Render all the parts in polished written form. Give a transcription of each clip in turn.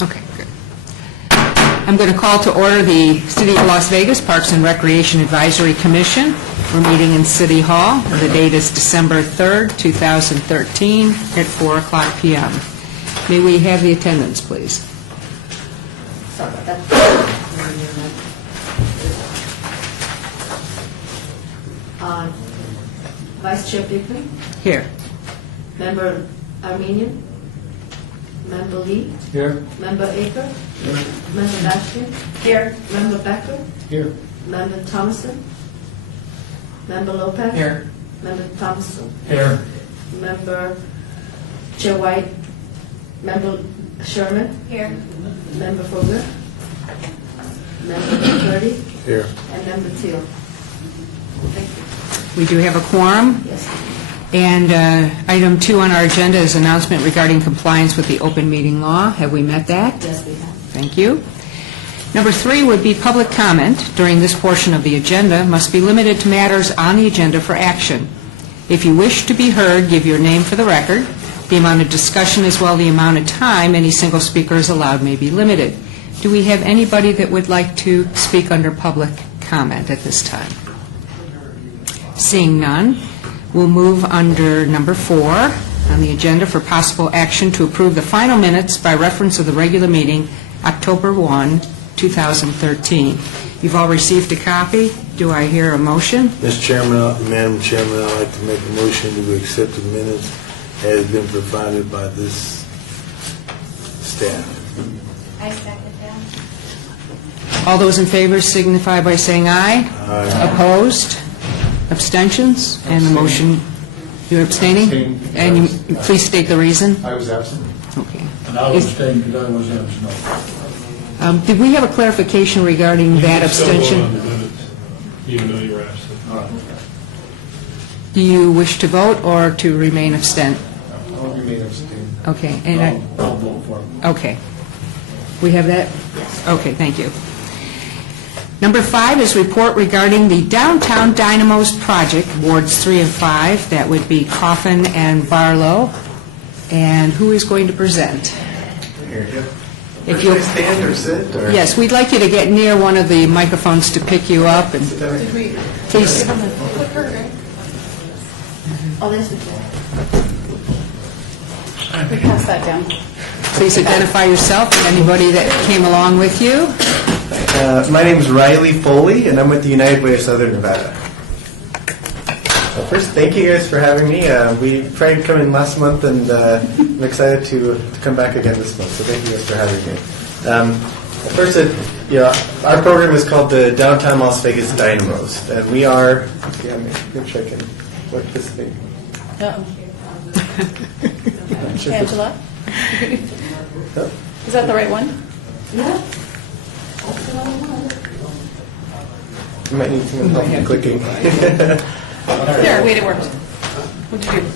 Okay, good. I'm going to call to order the City of Las Vegas Parks and Recreation Advisory Commission. We're meeting in City Hall. The date is December 3rd, 2013, at 4 o'clock p.m. May we have the attendance, please? Sorry about that. Vice Chair Bigley, Here. Member Armenian, Member Lee, Here. Member Aker, Member Lashley, here, Member Becker, Here. Member Thomason, Member Lopez, Here. Member Thomason, Here. Member Chair White, Member Sherman, here, Member Fogler, Member McCurdy, Here. and Member Teal. Thank you. We do have a quorum. Yes. And item 2 on our agenda is announcement regarding compliance with the open meeting law. Have we met that? Yes, we have. Thank you. Number 3 would be public comment during this portion of the agenda must be limited to matters on the agenda for action. If you wish to be heard, give your name for the record. The amount of discussion as well as the amount of time any single speaker is allowed may be limited. Do we have anybody that would like to speak under public comment at this time? Seeing none, we'll move under number 4 on the agenda for possible action to approve the final minutes by reference of the regular meeting, October 1, 2013. You've all received a copy. Do I hear a motion? Mr. Chairman, Madam Chairman, I'd like to make a motion to accept the minutes as been provided by this staff. I second that. All those in favor signify by saying aye. Aye. Opposed? Abstentions? And the motion, you're abstaining? Abstain. And you please state the reason? I was absent. Okay. And I was abstaining because I was absent. Did we have a clarification regarding that abstention? Even though you were absent. Do you wish to vote or to remain abstent? I'll remain abstaining. Okay. And I'll vote for it. okay. We have that? Okay, thank you. Number 5 is report regarding the Downtown Dynamos project, Wards 3 and 5. That would be Coffin and Barlow. And who is going to present? If you'll stand or sit? Or? Yes, we'd like you to get near one of the microphones to pick you up. And please. Oh, this is We pass that down. Please identify yourself and anybody that came along with you. My name is Riley Foley, and I'm with the United Way of Southern Nevada. So first, thank you guys for having me. We tried to come in last month, and I'm excited to come back again this month. So thank you guys for having me. First, our program is called the Downtown Las Vegas Dynamos, and we are. Yeah, make sure I can work this thing. Angela? Oh. Is that the right one? You might need some help clicking. There, wait, it worked. What'd you do?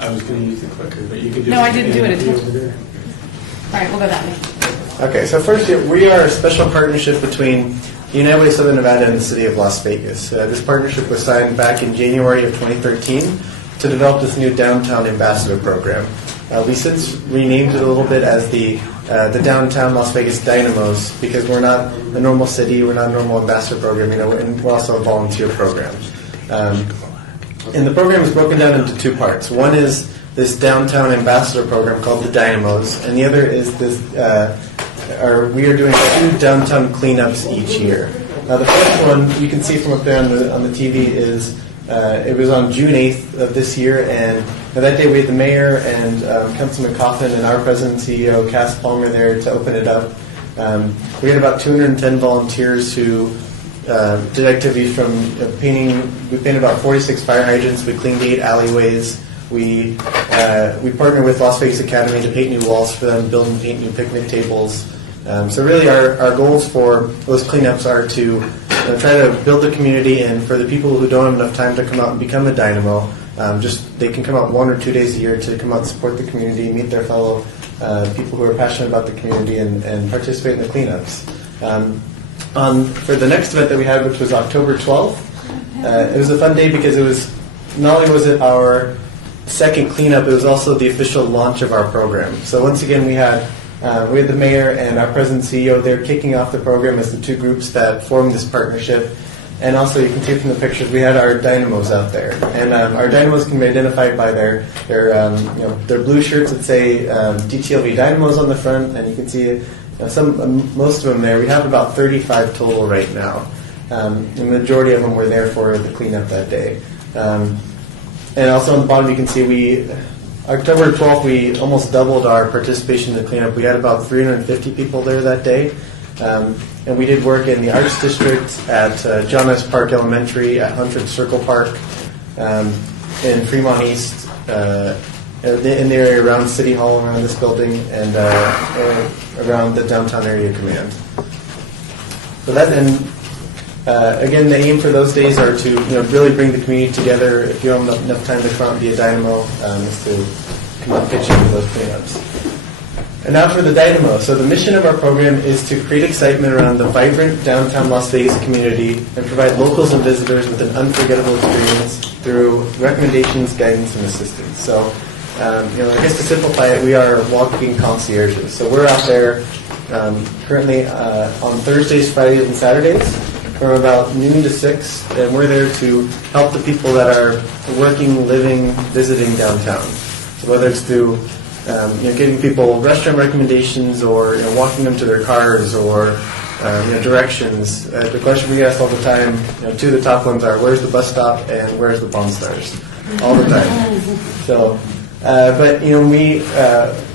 I was going to use the clicker, but you could do No, I didn't do it. over there. All right, we'll go that way. Okay, so first, we are a special partnership between the United Way of Southern Nevada and the City of Las Vegas. This partnership was signed back in January of 2013 to develop this new Downtown Ambassador Program. We since renamed it a little bit as the Downtown Las Vegas Dynamos because we're not a normal city, we're not a normal ambassador program, and we're also a volunteer program. And the program is broken down into 2 parts. One is this Downtown Ambassador Program called the Dynamos, and the other is this. We are doing 2 downtown cleanups each year. The first one you can see from up there on the TV is it was on June 8th of this year, and that day we had the mayor and Councilman Coffin and our president and CEO Cass Palmer there to open it up. We had about 210 volunteers who did activities from painting. We painted about 46 fire hydrants. We cleaned 8 alleyways. We partnered with Las Vegas Academy to paint new walls for them, build and paint new picnic tables. So really our goals for those cleanups are to try to build the community, and for the people who don't have enough time to come out and become a dynamo, they can come out 1 or 2 days a year to come out and support the community, meet their fellow people who are passionate about the community, and participate in the cleanups. For the next event that we had, which was October 12th, it was a fun day because it was not only was it our second cleanup, it was also the official launch of our program. So once again, we had We had the mayor and our president and CEO there kicking off the program as the two groups that formed this partnership. And also, you can see from the pictures, we had our dynamos out there, and our dynamos can be identified by their blue shirts that say DTLV Dynamos on the front, and you can see most of them there. We have about 35 total right now. The majority of them were there for the cleanup that day. And also on the bottom, you can see October 12th, we almost doubled our participation in the cleanup. We had about 350 people there that day. And we did work in the Arts District, at John S. Park Elementary, at Huntford Circle Park, in Fremont East, in the area around City Hall, around this building, and around the downtown area command. So that, and again, the aim for those days are to really bring the community together. If you don't have enough time to come out and be a dynamo, is to come out and pitch into those cleanups. And now for the Dynamo. So the mission of our program is to create excitement around the vibrant downtown Las Vegas community and provide locals and visitors with an unforgettable experience through recommendations, guidance, and assistance. So, I guess to simplify it, we are walking concierges. So we're out there currently on Thursdays, Fridays, and Saturdays from about noon to 6, and we're there to help the people that are working, living, visiting downtown. So whether it's through giving people restaurant recommendations, or walking them to their cars, or directions. The question we get asked all the time, two of the top ones are, where's the bus stop and where's the Pawn Stars? All the time. So, but we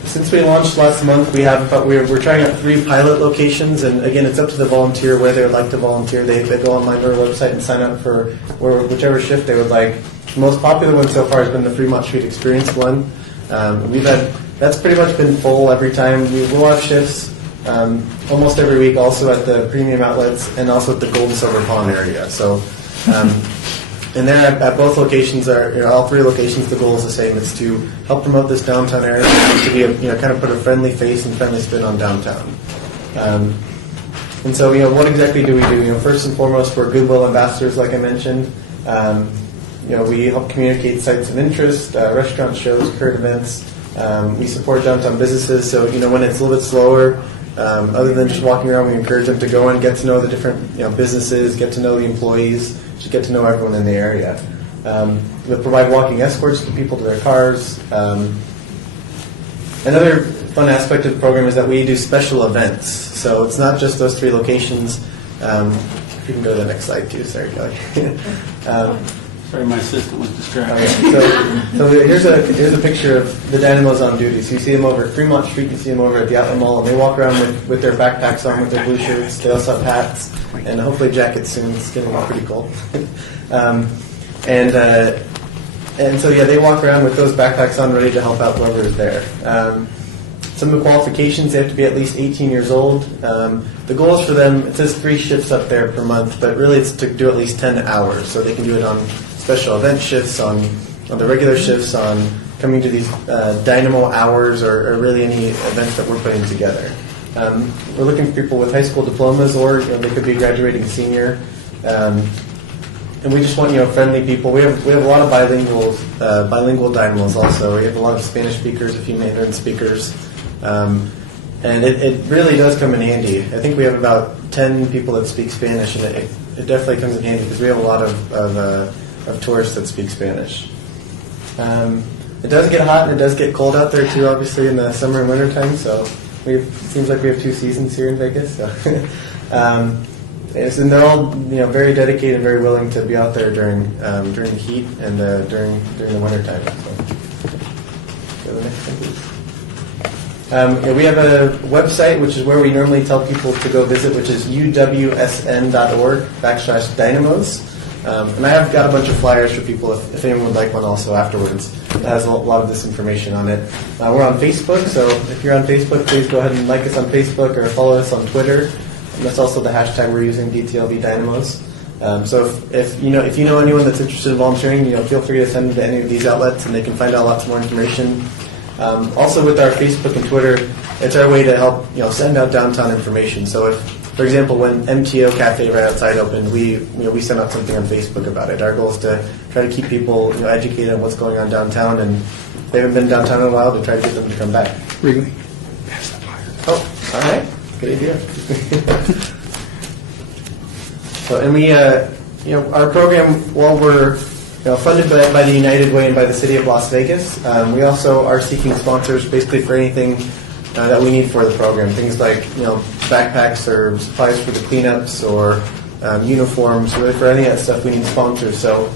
since we launched last month, we're trying out 3 pilot locations, and again, it's up to the volunteer where they would like to volunteer. They go online to our website and sign up for whichever shift they would like. The most popular one so far has been the Fremont Street Experience one. That's pretty much been full every time. We will have shifts almost every week, also at the premium outlets and also at the Gold and Silver Pawn area. So, and there at both locations all 3 locations, the goal is the same. It's to help promote this downtown area, to be kind of put a friendly face and friendly spin on downtown. And so, what exactly do we do? First and foremost, we're Goodwill ambassadors, like I mentioned. We help communicate sites of interest, restaurant shows, current events. We support downtown businesses, so when it's a little bit slower, other than just walking around, we encourage them to go and get to know the different businesses, get to know the employees, just get to know everyone in the area. We provide walking escorts to people to their cars. Another fun aspect of the program is that we do special events, so it's not just those 3 locations. If you can go to the next slide too, sorry, Kelly. Sorry, my assistant was distracted. Okay, so here's a picture of the Dynamos on duty. So you see them over at Fremont Street, you see them over at the Outlet Mall, and they walk around with their backpacks on, with their blue shirts. They also have hats, and hopefully jackets soon. It's getting pretty cold. And so they walk around with those backpacks on, ready to help out whoever is there. Some of the qualifications, they have to be at least 18 years old. The goal is for them, it says 3 shifts up there per month, but really it's to do at least 10 hours. So they can do it on special event shifts, on the regular shifts, on coming to these Dynamo hours, or really any events that we're putting together. We're looking for people with high school diplomas, or they could be a graduating senior. And we just want friendly people. We have a lot of bilingual Dynamos also. We have a lot of Spanish speakers, a few Mandarin speakers. And it really does come in handy. I think we have about 10 people that speak Spanish, and it definitely comes in handy because we have a lot of tourists that speak Spanish. It does get hot and it does get cold out there too, obviously, in the summer and winter time. So it seems like we have 2 seasons here in Vegas. So. And they're all very dedicated and very willing to be out there during the heat and during the winter time. So. Go to the next one, please. We have a website, which is where we normally tell people to go visit, which is uwsn.org/dynamos. And I have got a bunch of flyers for people if anyone would like one also afterwards. It has a lot of this information on it. We're on Facebook, so if you're on Facebook, please go ahead and like us on Facebook or follow us on Twitter. And that's also the hashtag we're using, DTLV Dynamos. So if you know anyone that's interested in volunteering, feel free to send them to any of these outlets, and they can find out lots more information. Also, with our Facebook and Twitter, it's our way to help send out downtown information. So if, for example, when MTO Cafe right outside opened, we sent out something on Facebook about it. Our goal is to try to keep people educated on what's going on downtown, and if they haven't been downtown in a while, to try to get them to come back. Wrigley. All right, good idea. So, and we, our program, while we're funded by the United Way and by the City of Las Vegas, we also are seeking sponsors basically for anything that we need for the program. Things like backpacks or supplies for the cleanups or uniforms. Really, for any of that stuff, we need sponsors. So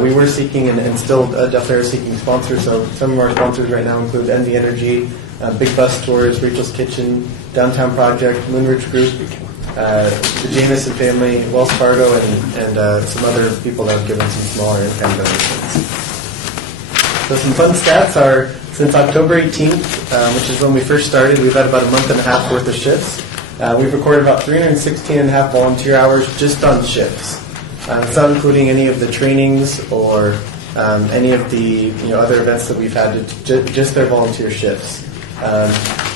we were seeking and still definitely are seeking sponsors. So some of our sponsors right now include Envy Energy, Big Bus Tours, Rachel's Kitchen, Downtown Project, Moonridge Group, the Jamison family, Wells Fargo, and some other people that have given some smaller in-kind donations. So some fun stats are, since October 18th, which is when we first started, we've had about a month and a half worth of shifts. We've recorded about 316 and a half volunteer hours just on shifts. It's not including any of the trainings or any of the other events that we've had, just their volunteer shifts.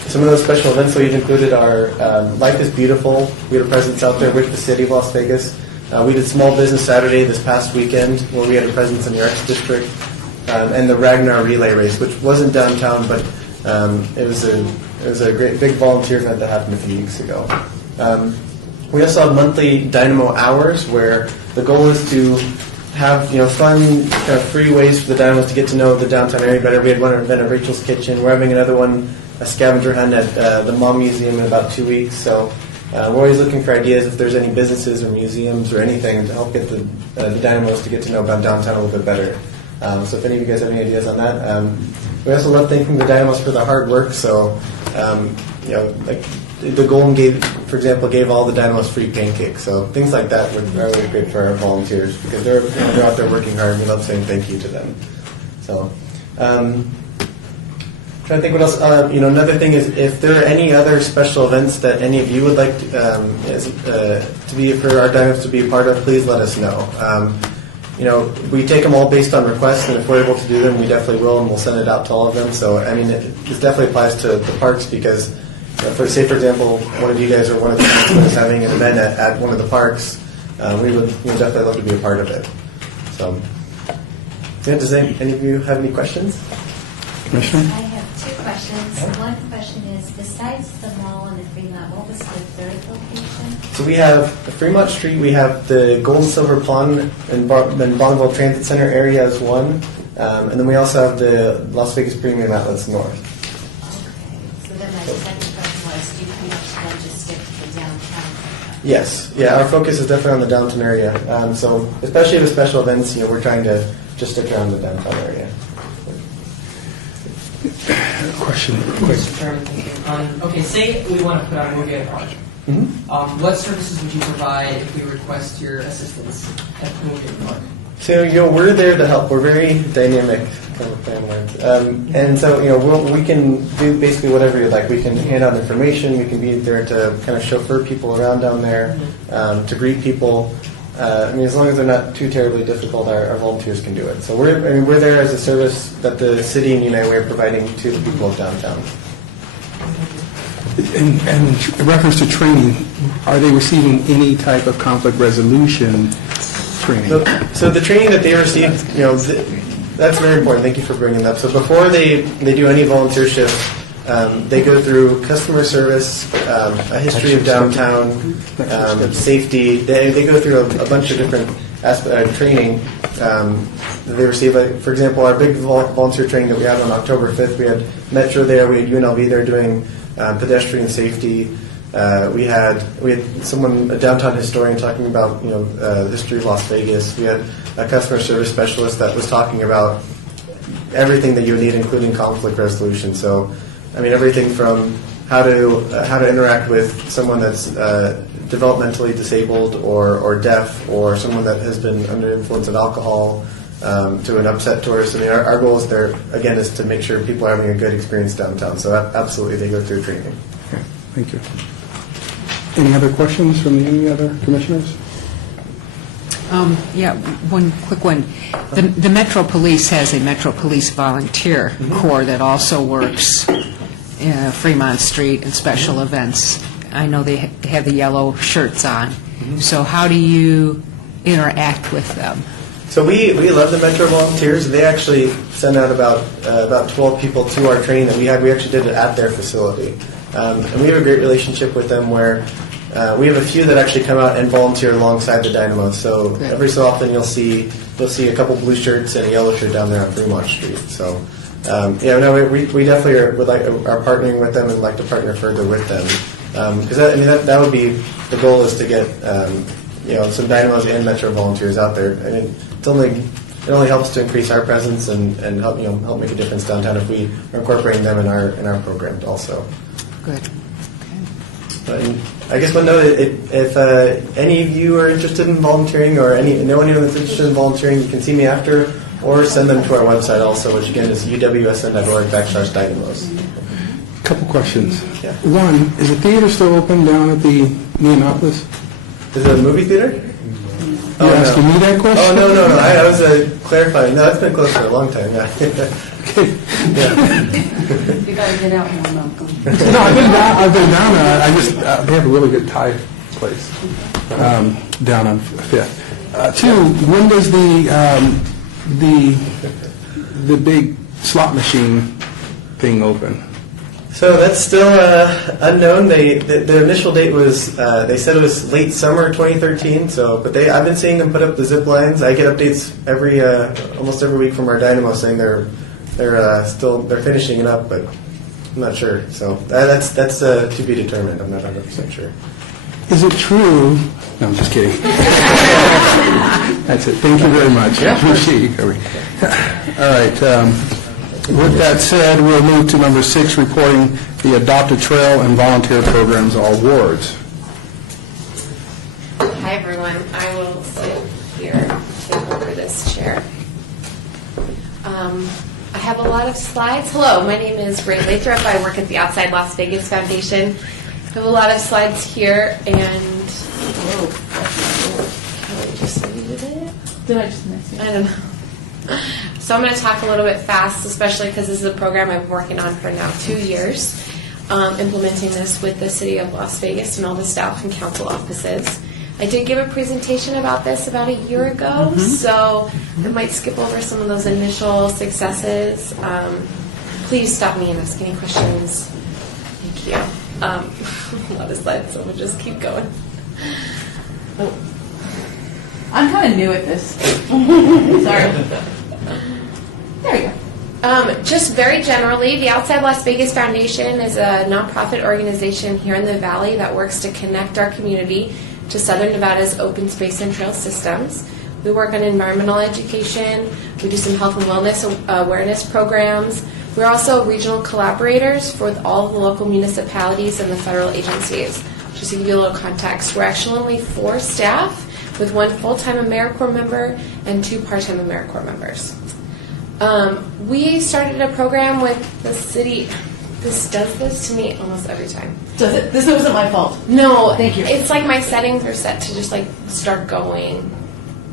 Some of those special events we've included are Life is Beautiful. We had a presence out there with the City of Las Vegas. We did Small Business Saturday this past weekend, where we had a presence in the Arts District, and the Ragnar Relay Race, which wasn't downtown, but it was a great big volunteer event that happened a few weeks ago. We also have monthly Dynamo Hours, where the goal is to have fun, kind of free ways for the Dynamos to get to know the downtown area better. We had one event at Rachel's Kitchen. We're having another one, a scavenger hunt at the Mom Museum in about 2 weeks. So we're always looking for ideas if there's any businesses or museums or anything to help get the Dynamos to get to know about downtown a little bit better. So if any of you guys have any ideas on that. We also love thanking the Dynamos for their hard work. So like the Golden Gate, for example, gave all the Dynamos free pancakes. So things like that are really great for our volunteers because they're out there working hard. We love saying thank you to them. So, trying to think what else. Another thing is if there are any other special events that any of you would like to be for our Dynamos to be a part of, please let us know. We take them all based on requests, and if we're able to do them, we definitely will, and we'll send it out to all of them. So, this definitely applies to the parks because. For example, one of you guys or one of the councilmen is having an event at one of the parks, we would definitely love to be a part of it. So, does any of you have any questions? Commissioner? I have two questions. One question is, besides the mall and the Fremont, what was the third location? So we have Fremont Street, we have the Gold and Silver Pond and Bonneville Transit Center area as one, and then we also have the Las Vegas Premium Outlets North. Okay. So then my second question was, do you pretty much then just stick to the downtown? Yes. Yeah, our focus is definitely on the downtown area. So especially with special events, we're trying to just stick around the downtown area. Question. Mr. Chairman, thank you. Okay, say we want to put on a movie at a park. Mm-hmm. What services would you provide if we request your assistance at the movie at the park? So, we're there to help. We're very dynamic kind of family. And so, we can do basically whatever you'd like. We can hand out information. We can be there to kind of chauffeur people around down there, to greet people. As long as they're not too terribly difficult, our volunteers can do it. So we're there as a service that the city and United Way are providing to the people of downtown. And in reference to training, are they receiving any type of conflict resolution training? So the training that they receive, that's very important. Thank you for bringing that up. So before they do any volunteer shifts, they go through customer service, a history of downtown, safety. They go through a bunch of different training that they receive. For example, our big volunteer training that we had on October 5th, we had Metro there, we had UNLV there doing pedestrian safety. We had someone, a downtown historian, talking about the history of Las Vegas. We had a customer service specialist that was talking about everything that you need, including conflict resolution. So, everything from how to interact with someone that's developmentally disabled or deaf, or someone that has been under influence of alcohol, to an upset tourist. Our goal is there again is to make sure people are having a good experience downtown. So absolutely, they go through training. Okay, thank you. Any other questions from any other commissioners? Yeah, one quick one. The Metro Police has a Metro Police Volunteer Corps that also works Fremont Street and special events. I know they have the yellow shirts on. So how do you interact with them? So we love the Metro Volunteers. They actually sent out about 12 people to our training that we had. We actually did it at their facility. And we have a great relationship with them where we have a few that actually come out and volunteer alongside the Dynamo. So every so often you'll see a couple blue shirts and a yellow shirt down there on Fremont Street. So we definitely are partnering with them and like to partner further with them because that would be the goal is to get some Dynamos and Metro volunteers out there. I mean, it only helps to increase our presence and help make a difference downtown if we are incorporating them in our program also. Good. And I guess one note, if any of you are interested in volunteering or know anyone that's interested in volunteering, you can see me after or send them to our website also, which again is uwsn.org/dynamos. Couple questions. Yeah. One, is the theater still open down at the Neonopolis? Is it a movie theater? You asking me that question? Oh, no. I was clarifying. No, it's been closed for a long time, yeah. You gotta get out more, Malcolm. No, I've been down there. They have a really good Thai place down on 5th. Two, when does the big slot machine thing open? So that's still unknown. The initial date was they said it was late summer 2013. But I've been seeing them put up the zip lines. I get updates almost every week from our Dynamo saying they're finishing it up, but I'm not sure. So that's to be determined. I'm not 100% sure. Is it true? No, I'm just kidding. That's it. Thank you very much. I appreciate you covering. All right. With that said, we'll move to number 6, reporting the Adopt a Trail and Volunteer Programs Awards. Hi, everyone. I will sit here and take over this chair. I have a lot of slides. Hello, my name is Ray Lathrop. I work at the Outside Las Vegas Foundation. I have a lot of slides here, and Kelly just deleted it. Did I just miss it? I don't know. So I'm going to talk a little bit fast, especially because this is a program I've been working on for now 2 years, implementing this with the City of Las Vegas and all the staff and council offices. I did give a presentation about this about a year ago, so I might skip over some of those initial successes. Please stop me and ask any questions. Thank you. A lot of slides, so we'll just keep going. Oh. I'm kind of new at this. Sorry. There you go. Just very generally, the Outside Las Vegas Foundation is a nonprofit organization here in the Valley that works to connect our community to Southern Nevada's open space and trail systems. We work on environmental education. We do some health and wellness awareness programs. We're also regional collaborators for all of the local municipalities and the federal agencies. Just to give you a little context, we're actually only 4 staff with 1 full-time AmeriCorps member and 2 part-time AmeriCorps members. We started a program with the city. This does this to me almost every time. Does it? This wasn't my fault. No, Thank you. It's like my settings are set to just like start going.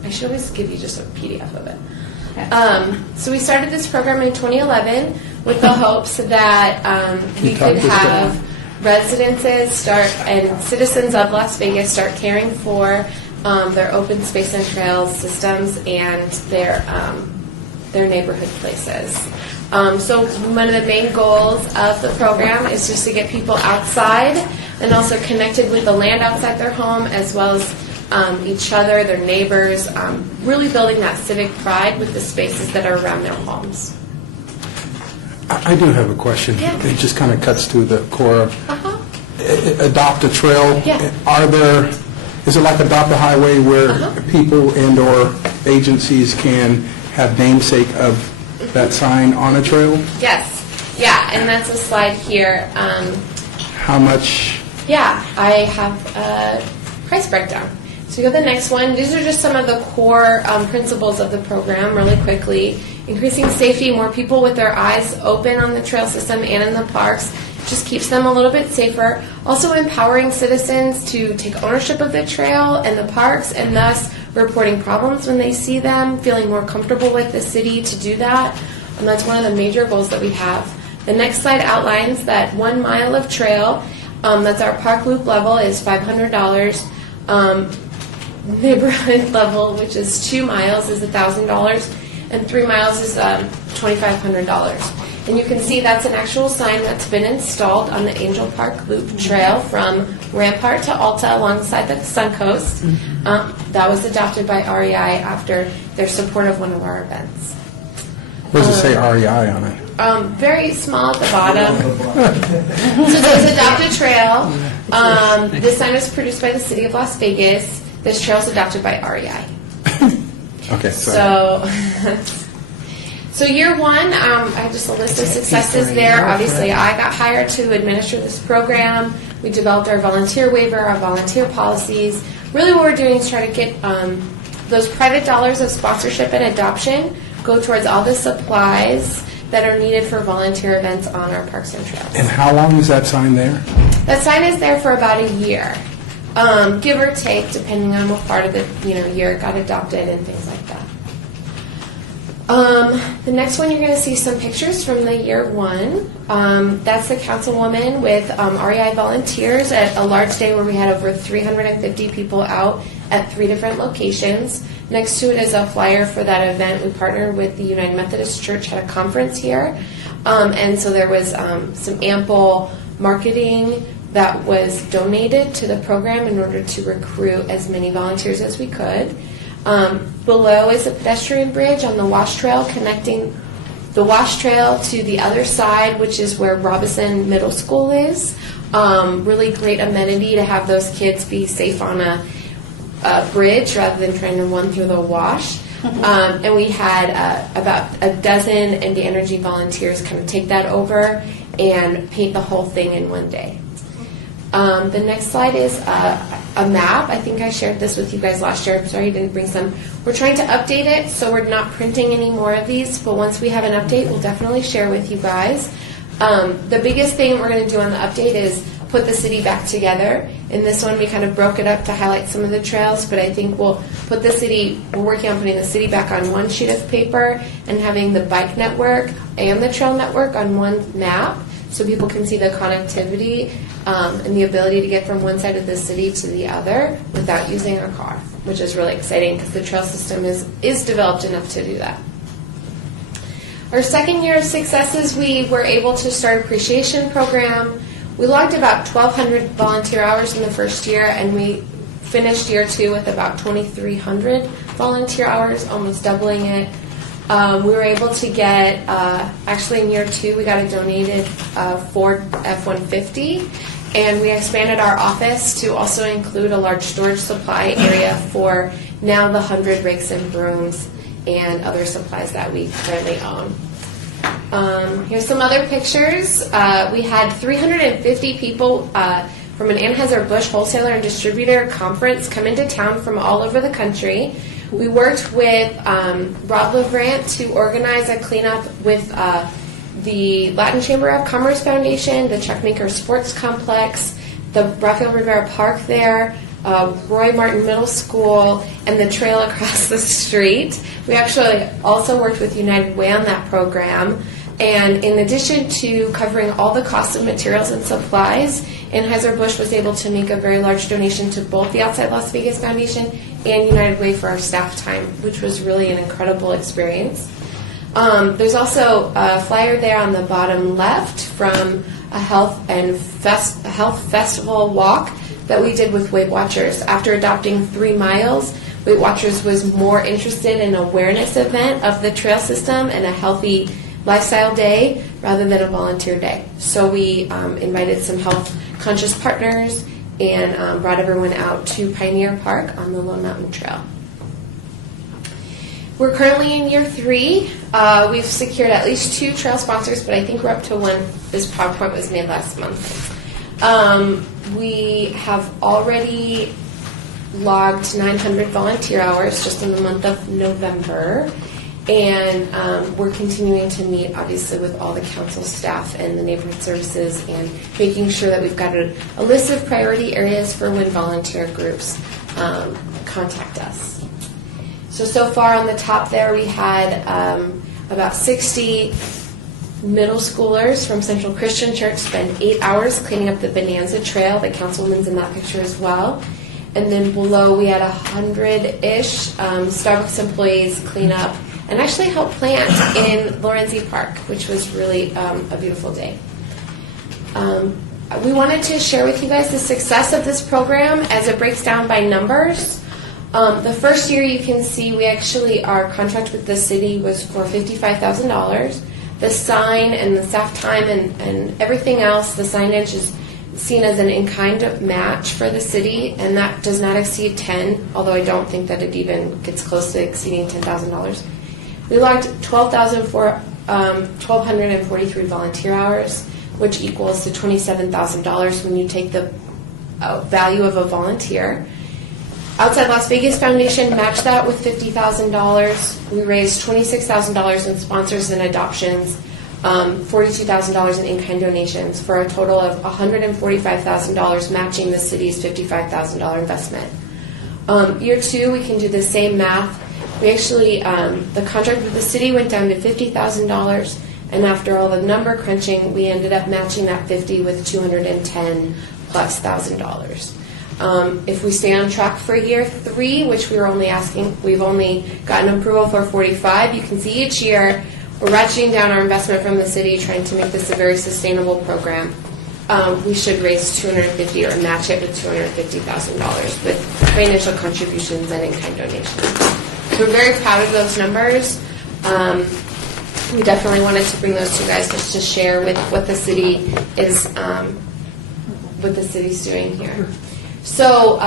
I should always give you just a PDF of it. Okay. So we started this program in 2011 with the hopes that we could have residences and citizens of Las Vegas start caring for their open space and trails systems and their neighborhood places. So one of the main goals of the program is just to get people outside and also connected with the land outside their home as well as each other, their neighbors, really building that civic pride with the spaces that are around their homes. I do have a question. Yeah. It just kind of cuts to the core of Adopt a Trail. Yeah. Is it like Adopt a Highway where people and or agencies can have namesake of that sign on a trail? Yes. Yeah, and that's a slide here. How much? Yeah, I have a price breakdown. So you go to the next one. These are just some of the core principles of the program really quickly. Increasing safety, more people with their eyes open on the trail system and in the parks just keeps them a little bit safer. Also empowering citizens to take ownership of the trail and the parks and thus reporting problems when they see them, feeling more comfortable with the city to do that. And that's one of the major goals that we have. The next slide outlines that 1 mile of trail, that's our park loop level, is $500. Neighborhood level, which is 2 miles, is $1,000, and 3 miles is $2,500. And you can see that's an actual sign that's been installed on the Angel Park Loop Trail from Rampart to Alta alongside the Suncoast. That was adopted by REI after their support of one of our events. What does it say REI on it? Very small at the bottom. So it says adopted trail. This sign was produced by the City of Las Vegas. This trail is adopted by REI. Okay, sorry. So year one, I have just a list of successes there. Obviously, I got hired to administer this program. We developed our volunteer waiver, our volunteer policies. Really what we're doing is try to get those private dollars of sponsorship and adoption go towards all the supplies that are needed for volunteer events on our parks and trails. And how long is that sign there? That sign is there for about a year, give or take, depending on what part of the year it got adopted and things like that. The next one, you're going to see some pictures from the year one. That's the councilwoman with REI volunteers at a large day where we had over 350 people out at 3 different locations. Next to it is a flyer for that event. We partnered with the United Methodist Church, had a conference here. And so there was some ample marketing that was donated to the program in order to recruit as many volunteers as we could. Below is a pedestrian bridge on the Wash Trail connecting the Wash Trail to the other side, which is where Robinson Middle School is. Really great amenity to have those kids be safe on a bridge rather than trying to run through the wash. And we had about a dozen ND Energy volunteers kind of take that over and paint the whole thing in one day. The next slide is a map. I think I shared this with you guys last year. I'm sorry I didn't bring some. We're trying to update it, so we're not printing any more of these, but once we have an update, we'll definitely share with you guys. The biggest thing we're going to do on the update is put the city back together. In this one, we kind of broke it up to highlight some of the trails, but I think we'll put the city, we're working on putting the city back on one sheet of paper and having the bike network and the trail network on one map so people can see the connectivity and the ability to get from one side of the city to the other without using a car, which is really exciting because the trail system is developed enough to do that. Our second year of successes, we were able to start appreciation program. We logged about 1,200 volunteer hours in the first year, and we finished year two with about 2,300 volunteer hours, almost doubling it. We were able to get, actually in year two, we got a donated Ford F-150, and we expanded our office to also include a large storage supply area for now the 100 rakes and brooms and other supplies that we currently own. Here's some other pictures. We had 350 people from an Anheuser-Busch wholesaler and distributor conference come into town from all over the country. We worked with Rob LeGrant to organize a cleanup with the Latin Chamber of Commerce Foundation, the Checkmaker Sports Complex, the Rafael Rivera Park there, Roy Martin Middle School, and the trail across the street. We actually also worked with United Way on that program. And in addition to covering all the costs of materials and supplies, Anheuser-Busch was able to make a very large donation to both the Outside Las Vegas Foundation and United Way for our staff time, which was really an incredible experience. There's also a flyer there on the bottom left from a health festival walk that we did with Weight Watchers. After adopting 3 miles, Weight Watchers was more interested in an awareness event of the trail system and a healthy lifestyle day rather than a volunteer day. So we invited some health-conscious partners and brought everyone out to Pioneer Park on the Lone Mountain Trail. We're currently in year 3. We've secured at least 2 trail sponsors, but I think we're up to 1. This PowerPoint was made last month. We have already logged 900 volunteer hours just in the month of November. And we're continuing to meet, obviously, with all the council staff and the neighborhood services and making sure that we've got a list of priority areas for when volunteer groups contact us. So far on the top there, we had about 60 middle schoolers from Central Christian Church spend 8 hours cleaning up the Bonanza Trail. The councilwoman's in that picture as well. And then below, we had 100-ish Starbucks employees clean up and actually helped plant in Lorenzi Park, which was really a beautiful day. We wanted to share with you guys the success of this program as it breaks down by numbers. The first year you can see our contract with the city was for $55,000. The sign and the staff time and everything else, the signage is seen as an in-kind match for the city, and that does not exceed 10, although I don't think that it even gets close to exceeding $10,000. We logged 1,243 volunteer hours, which equals to $27,000 when you take the value of a volunteer. Outside Las Vegas Foundation matched that with $50,000. We raised $26,000 in sponsors and adoptions, $42,000 in in-kind donations, for a total of $145,000, matching the city's $55,000 investment. Year 2, we can do the same math. We actually, the contract with the city went down to $50,000, and after all the number crunching, we ended up matching that 50 with $210,000+. If we stay on track for year 3, which we've only gotten approval for 45, you can see each year we're ratcheting down our investment from the city, trying to make this a very sustainable program. We should raise $250,000 or match it with $250,000 with financial contributions and in-kind donations. So we're very proud of those numbers. We definitely wanted to bring those to you guys just to share with what the city is, what the city's doing here. So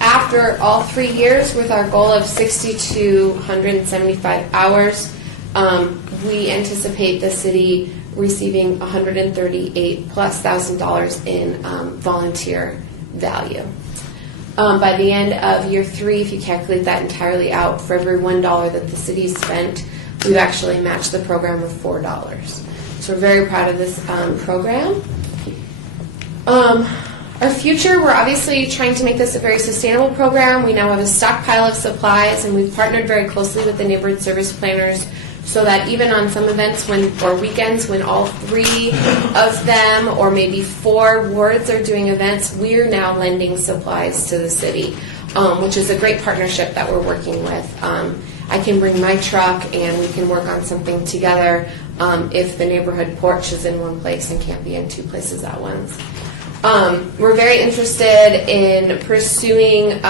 after all 3 years, with our goal of 6,275 hours, we anticipate the city receiving $138,000+ in volunteer value. By the end of year 3, if you calculate that entirely out, for every $1 that the city spent, we've actually matched the program with $4. So we're very proud of this program. Our future, we're obviously trying to make this a very sustainable program. We now have a stockpile of supplies, and we've partnered very closely with the neighborhood service planners so that even on some events or weekends when all 3 of them or maybe 4 wards are doing events, we're now lending supplies to the city, which is a great partnership that we're working with. I can bring my truck and we can work on something together if the neighborhood porch is in one place and can't be in 2 places at once. We're very interested in pursuing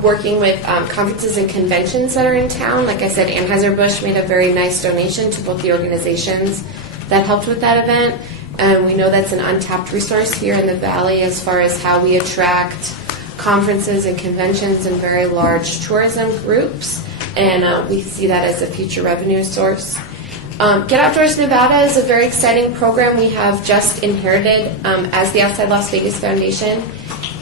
working with conferences and conventions that are in town. Like I said, Anheuser-Busch made a very nice donation to both the organizations that helped with that event. And we know that's an untapped resource here in the Valley as far as how we attract conferences and conventions and very large tourism groups. And we see that as a future revenue source. Get Outdoors Nevada is a very exciting program we have just inherited as the Outside Las Vegas Foundation.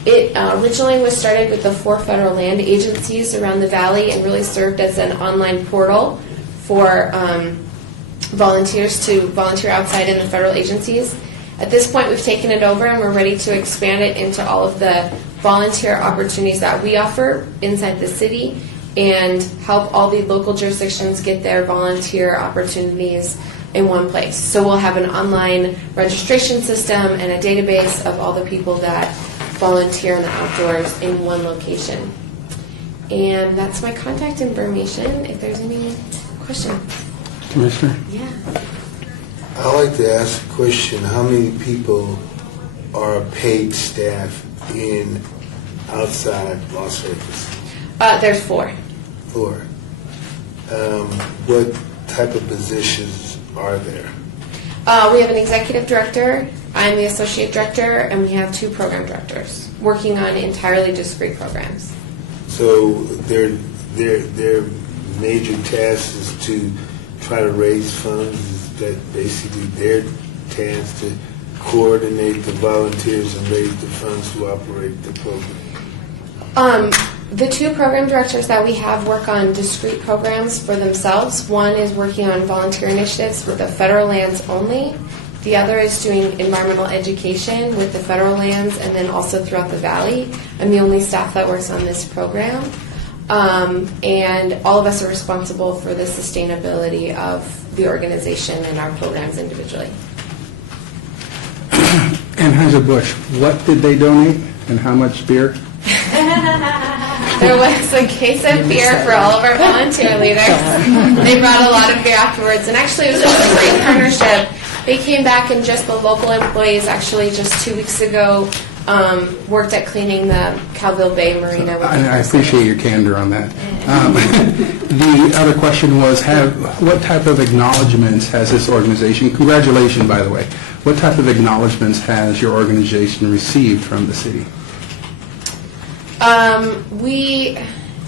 It originally was started with the 4 federal land agencies around the valley and really served as an online portal for volunteers to volunteer outside in the federal agencies. At this point, we've taken it over and we're ready to expand it into all of the volunteer opportunities that we offer inside the city and help all the local jurisdictions get their volunteer opportunities in one place. So we'll have an online registration system and a database of all the people that volunteer in the outdoors in one location. And that's my contact information if there's any questions. Commissioner? Yeah. I'd like to ask a question. How many people are paid staff in outside Las Vegas? There's 4. 4. What type of positions are there? We have an executive director, I'm the associate director, and we have 2 program directors working on entirely discrete programs. So their major task is to try to raise funds. Is that basically their task to coordinate the volunteers and raise the funds to operate the program? The 2 program directors that we have work on discrete programs for themselves. One is working on volunteer initiatives with the federal lands only. The other is doing environmental education with the federal lands and then also throughout the valley. I'm the only staff that works on this program. And all of us are responsible for the sustainability of the organization and our programs individually. Anheuser-Busch, what did they donate and how much beer? There was a case of beer for all of our volunteer leaders. They brought a lot of beer afterwards, and actually it was a great partnership. They came back, and just the local employees, actually just 2 weeks ago, worked at cleaning the Cowville Bay Marina. I appreciate your candor on that. The other question was, what type of acknowledgments has this organization, congratulations, by the way, what type of acknowledgments has your organization received from the city?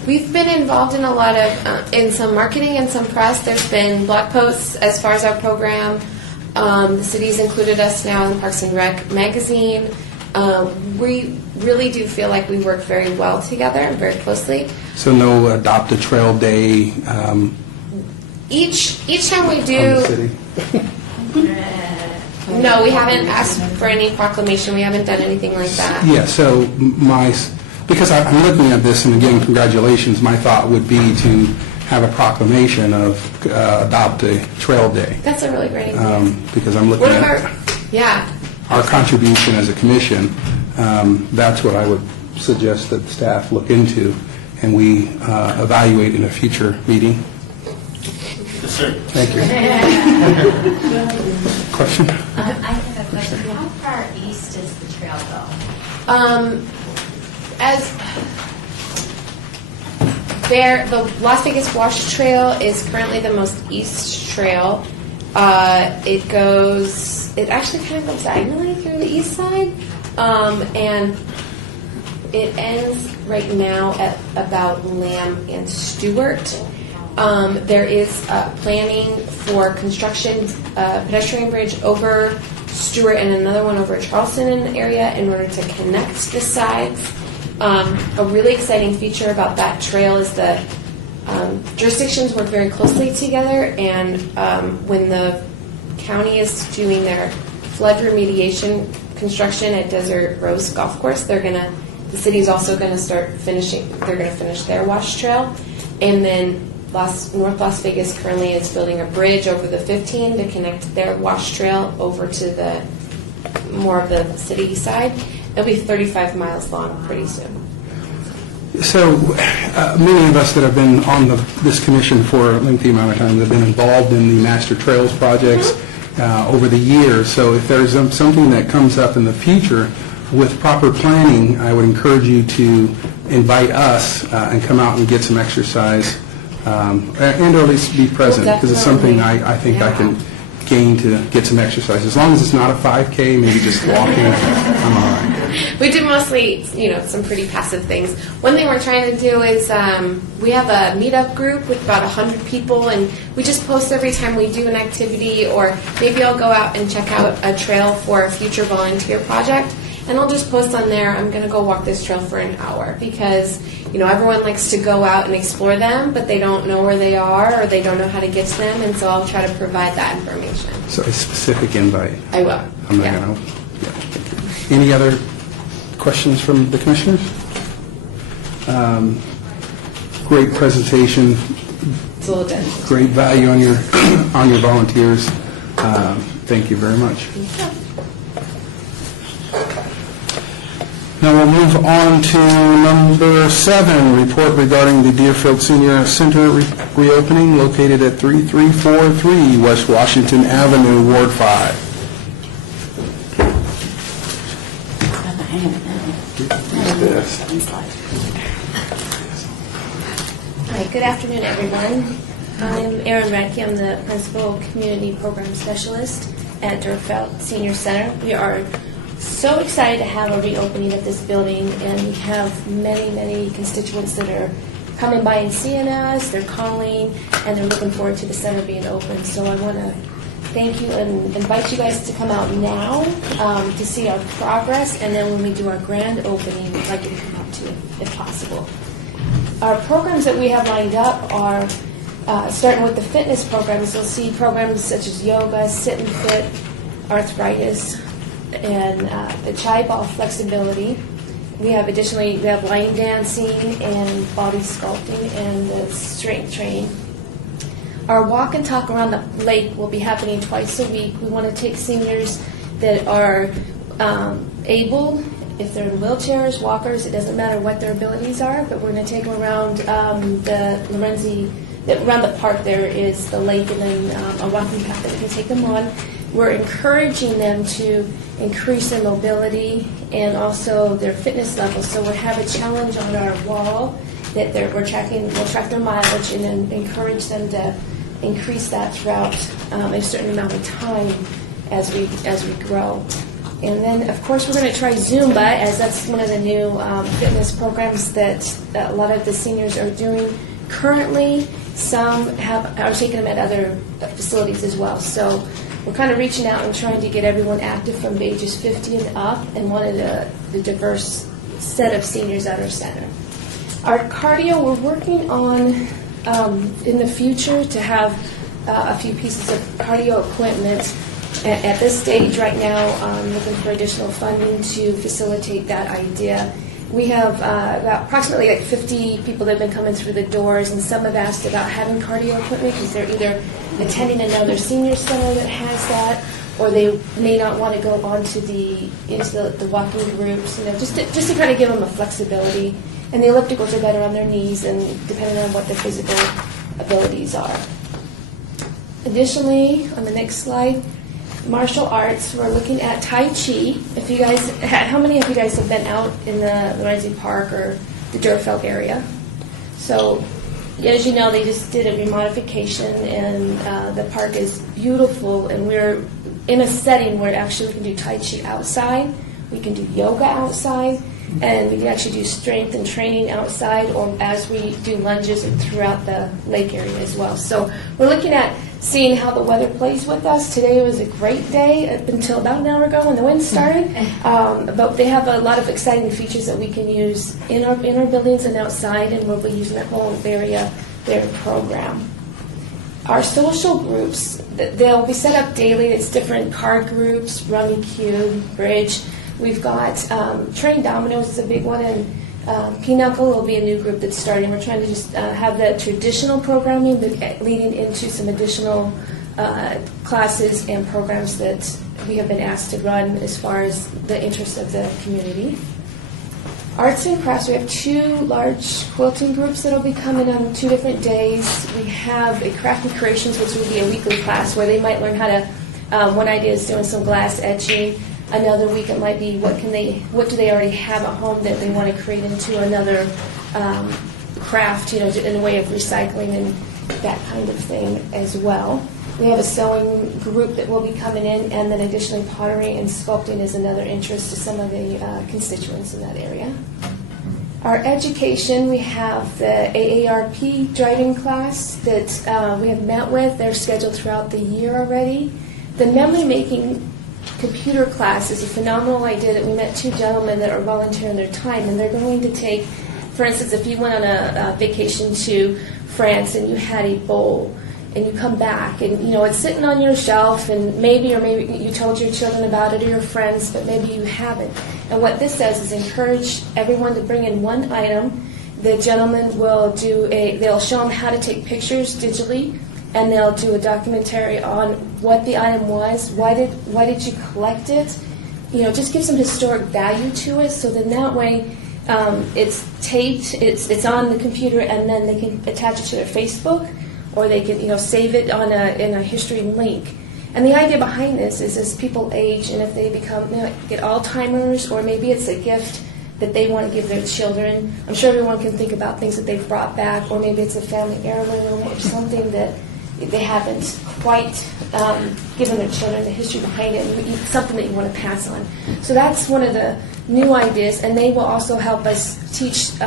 We've been involved in a lot of, in some marketing and some press. There's been blog posts as far as our program. The city's included us now in Parks and Rec magazine. We really do feel like we work very well together and very closely. So no Adopt a Trail Day Each time we of do, the city? no, we haven't asked for any proclamation. We haven't done anything like that. Yeah, so because I'm looking at this, and again, congratulations, my thought would be to have a proclamation of Adopt a Trail Day. That's a really great idea. Because I'm looking at our contribution as a commission. That's what I would suggest that staff look into, and we evaluate in a future meeting. Yes, sir. Thank you. Question? I have a question. How far east does the trail go? The Las Vegas Wash Trail is currently the most east trail. It actually kind of goes diagonally through the east side, and it ends right now at about Lamb and Stewart. There is planning for construction, pedestrian bridge over Stewart and another one over Charleston in the area in order to connect the sides. A really exciting feature about that trail is the jurisdictions work very closely together, and when the county is doing their flood remediation construction at Desert Rose Golf Course, the city is also going to they're going to finish their wash trail, and then North Las Vegas currently is building a bridge over the 15 to connect their wash trail over to the more of the city side. It'll be 35 miles long pretty soon. So many of us that have been on this commission for a lengthy amount of time have been involved in the Master Trails projects over the years. So if there's something that comes up in the future with proper planning, I would encourage you to invite us and come out and get some exercise and or at least be present, because it's something I think I can gain to get some exercise. As long as it's not a 5K, maybe just walking, I'm all right. We do mostly, some pretty passive things. One thing we're trying to do is we have a meetup group with about 100 people, and we just post every time we do an activity, or maybe I'll go out and check out a trail for a future volunteer project, and I'll just post on there, I'm going to go walk this trail for an hour, because everyone likes to go out and explore them, but they don't know where they are, or they don't know how to get to them, and so I'll try to provide that information. So a specific invite. I will. I'm not going to. Any other questions from the commissioners? Great presentation. It's a little dense. Great value on your on your volunteers. Thank you very much. Now we'll move on to number 7, report regarding the Deerfield Senior Center reopening located at 3343 West Washington Avenue, Ward 5. Hi, good afternoon, everyone. I'm Erin Radke. I'm the Principal Community Program Specialist at Deerfield Senior Center. We are so excited to have a reopening of this building, and we have many, many constituents that are coming by and seeing us, they're calling, and they're looking forward to the center being open. So I want to thank you and invite you guys to come out now to see our progress, and then when we do our grand opening, we'd like you to come out too, if possible. Our programs that we have lined up are starting with the fitness programs. You'll see programs such as yoga, sit and fit, arthritis, and the Chi Ball flexibility. We have line dancing and body sculpting and the strength training. Our walk and talk around the lake will be happening twice a week. We want to take seniors that are able if they're in wheelchairs, walkers, it doesn't matter what their abilities are, but we're going to take them around the Lorenzi, around the park. There is the lake and then a walking path that we can take them on. We're encouraging them to increase their mobility and also their fitness levels. So we'll have a challenge on our wall that we'll track their mileage and then encourage them to increase that throughout a certain amount of time as we grow. And then, of course, we're going to try Zumba, as that's one of the new fitness programs that a lot of the seniors are doing currently. Some are taking them at other facilities as well. So we're kind of reaching out and trying to get everyone active from ages 50 and up, and wanted the diverse set of seniors at our center. Our cardio, we're working on in the future to have a few pieces of cardio equipment. At this stage right now, looking for additional funding to facilitate that idea. We have about approximately like 50 people that have been coming through the doors, and some have asked about having cardio equipment because they're either attending another senior center that has that, or they may not want to go onto the walking groups. Just to kind of give them a flexibility. And the ellipticals are better on their knees, and depending on what their physical abilities are. Additionally, on the next slide, martial arts. We're looking at Tai Chi. If you guys, how many of you guys have been out in the Lorenzi Park or the Durfeld area? So, as you know, they just did a remodification, and the park is beautiful. And we're in a setting where actually we can do Tai Chi outside, we can do yoga outside, and we can actually do strength and training outside, or as we do lunges throughout the lake area as well. So we're looking at seeing how the weather plays with us. Today was a great day up until about an hour ago when the wind started. But they have a lot of exciting features that we can use in our buildings and outside, and we'll be using that whole area, their program. Our social groups, they'll be set up daily. It's different card groups, rummy cube, bridge. We've got train dominoes is a big one, and Pinochle will be a new group that's starting. We're trying to just have the traditional programming, but leading into some additional classes and programs that we have been asked to run as far as the interest of the community. Arts and crafts, we have 2 large quilting groups that will be coming on 2 different days. We have a craft and creations, which will be a weekly class where they might learn how to, one idea is doing some glass etching. Another week it might be what do they already have at home that they want to create into another craft, in a way of recycling and that kind of thing as well. We have a sewing group that will be coming in, and then additionally pottery and sculpting is another interest to some of the constituents in that area. Our education, we have the AARP driving class that we have met with. They're scheduled throughout the year already. The memory making computer class is a phenomenal idea that we met 2 gentlemen that are volunteering their time, and they're going to take, for instance, if you went on a vacation to France and you had a bowl and you come back and it's sitting on your shelf, and maybe you told your children about it or your friends, but maybe you haven't. And what this does is encourage everyone to bring in one item. The gentleman will they'll show them how to take pictures digitally, and they'll do a documentary on what the item was, why did you collect it, just give some historic value to it, so then that way it's taped, it's on the computer, and then they can attach it to their Facebook, or they can save it in a history link. And the idea behind this is as people age, and if they become get Alzheimer's, or maybe it's a gift that they want to give their children. I'm sure everyone can think about things that they've brought back, or maybe it's a family heirloom or something that they haven't quite given their children the history behind it, and something that you want to pass on. So that's one of the new ideas, and they will also help us teach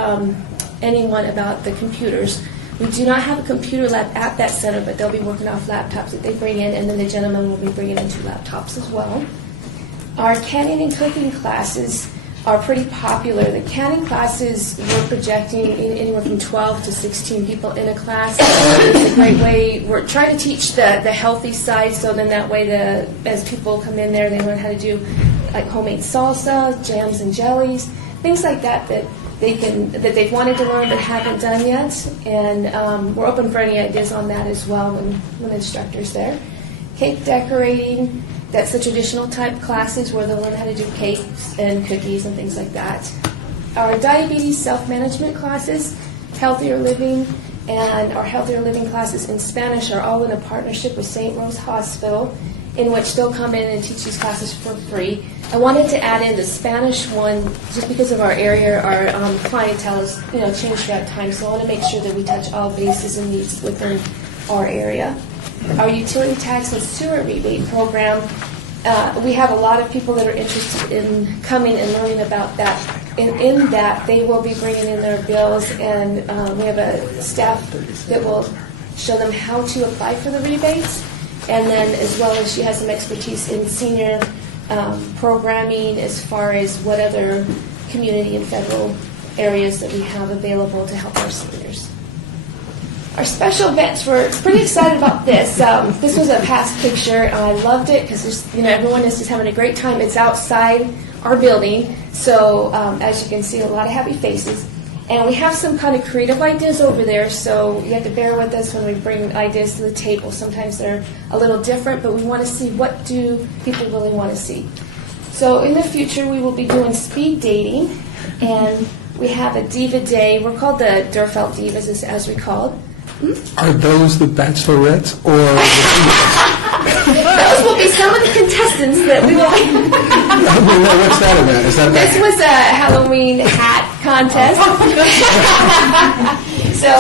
anyone about the computers. We do not have a computer lab at that center, but they'll be working off laptops that they bring in, and then the gentleman will be bringing in 2 laptops as well. Our canning and cooking classes are pretty popular. The canning classes, we're projecting anywhere from 12 to 16 people in a class. It's a great way. We're trying to teach the healthy side, so then that way as people come in there, they learn how to do like homemade salsa, jams and jellies, things like that they've wanted to learn but haven't done yet. And we're open for any ideas on that as well when the instructor's there. Cake decorating. That's the traditional type classes where they'll learn how to do cakes and cookies and things like that. Our diabetes self-management classes, healthier living, and our healthier living classes in Spanish are all in a partnership with St. Rose Hospital, in which they'll come in and teach these classes for free. I wanted to add in the Spanish one just because of our area. Our clientele has changed throughout time, so I want to make sure that we touch all bases and needs within our area. Our utility tax and sewer rebate program, we have a lot of people that are interested in coming and learning about that. In that, they will be bringing in their bills, and we have a staff that will show them how to apply for the rebates, and then as well as she has some expertise in senior programming as far as what other community and federal areas that we have available to help our seniors. Our special events, we're pretty excited about this. This was a past picture. I loved it because everyone is just having a great time. It's outside our building, so as you can see, a lot of happy faces. And we have some kind of creative ideas over there, so you have to bear with us when we bring ideas to the table. Sometimes they're a little different, but we want to see what do people really want to see. So in the future, we will be doing speed dating, and we have a Diva Day. We're called the Durfeld Divas, as we call it. Are those the bachelorettes or Those will be some of the contestants that we will be. What's that event? Is that This was a Halloween hat contest. So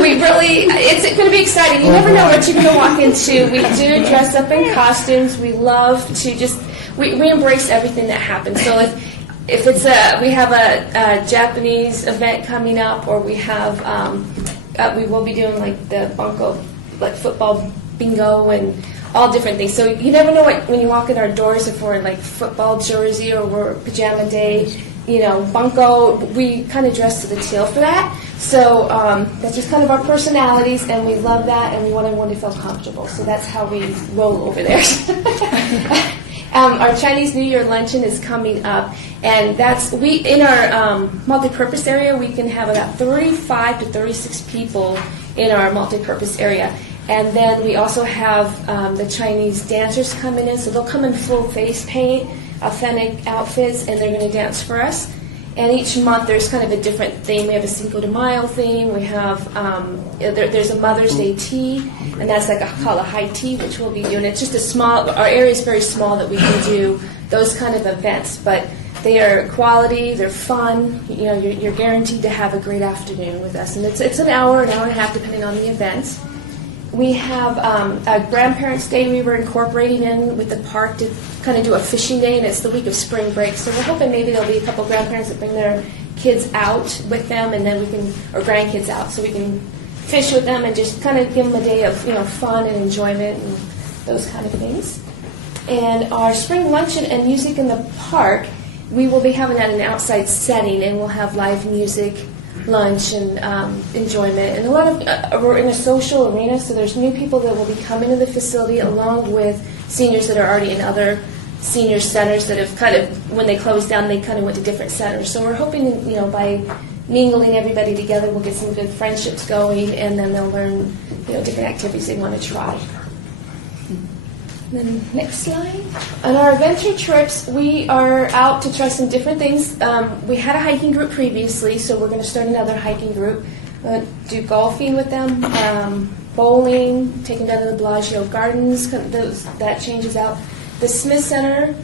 we really, it's going to be exciting. You never know what you're going to walk into. We do dress up in costumes. We love to just, we embrace everything that happens. So if it's we have a Japanese event coming up, or we have, we will be doing like the bunko, like football bingo and all different things. So you never know when you walk in our doors, if we're in like football jersey or we're pajama day, bunko, we kind of dress to the tail for that. So that's just kind of our personalities, and we love that, and we want everyone to feel comfortable. So that's how we roll over there. Our Chinese New Year luncheon is coming up, and in our multi-purpose area, we can have about 35 to 36 people in our multi-purpose area. And then we also have the Chinese dancers coming in, so they'll come in full face paint, authentic outfits, and they're going to dance for us. And each month there's kind of a different theme. We have a Cinco de Mayo theme. We have there's a Mother's Day tea, and that's called a high tea, which we'll be doing. It's just a small. Our area is very small that we can do those kind of events, but they are quality. They're fun. You're guaranteed to have a great afternoon with us, and it's an hour and a half depending on the event. We have a Grandparents' Day we were incorporating in with the park to kind of do a fishing day, and it's the week of spring break. So we're hoping maybe there'll be a couple grandparents that bring their kids out with them, and then or grandkids out, so we can fish with them and just kind of give them a day of fun and enjoyment and those kind of things. And our spring luncheon and music in the park, we will be having at an outside setting, and we'll have live music, lunch, and enjoyment. And a lot of we're in a social arena, so there's new people that will be coming to the facility along with seniors that are already in other senior centers that have kind of, when they closed down, they kind of went to different centers. So we're hoping, by mingling everybody together, we'll get some good friendships going, and then they'll learn, different activities they want to try. Then next slide. On our adventure trips, we are out to try some different things. We had a hiking group previously, so we're going to start another hiking group. Do golfing with them, bowling, take them down to the Bellagio Gardens. That changes out. The Smith Center,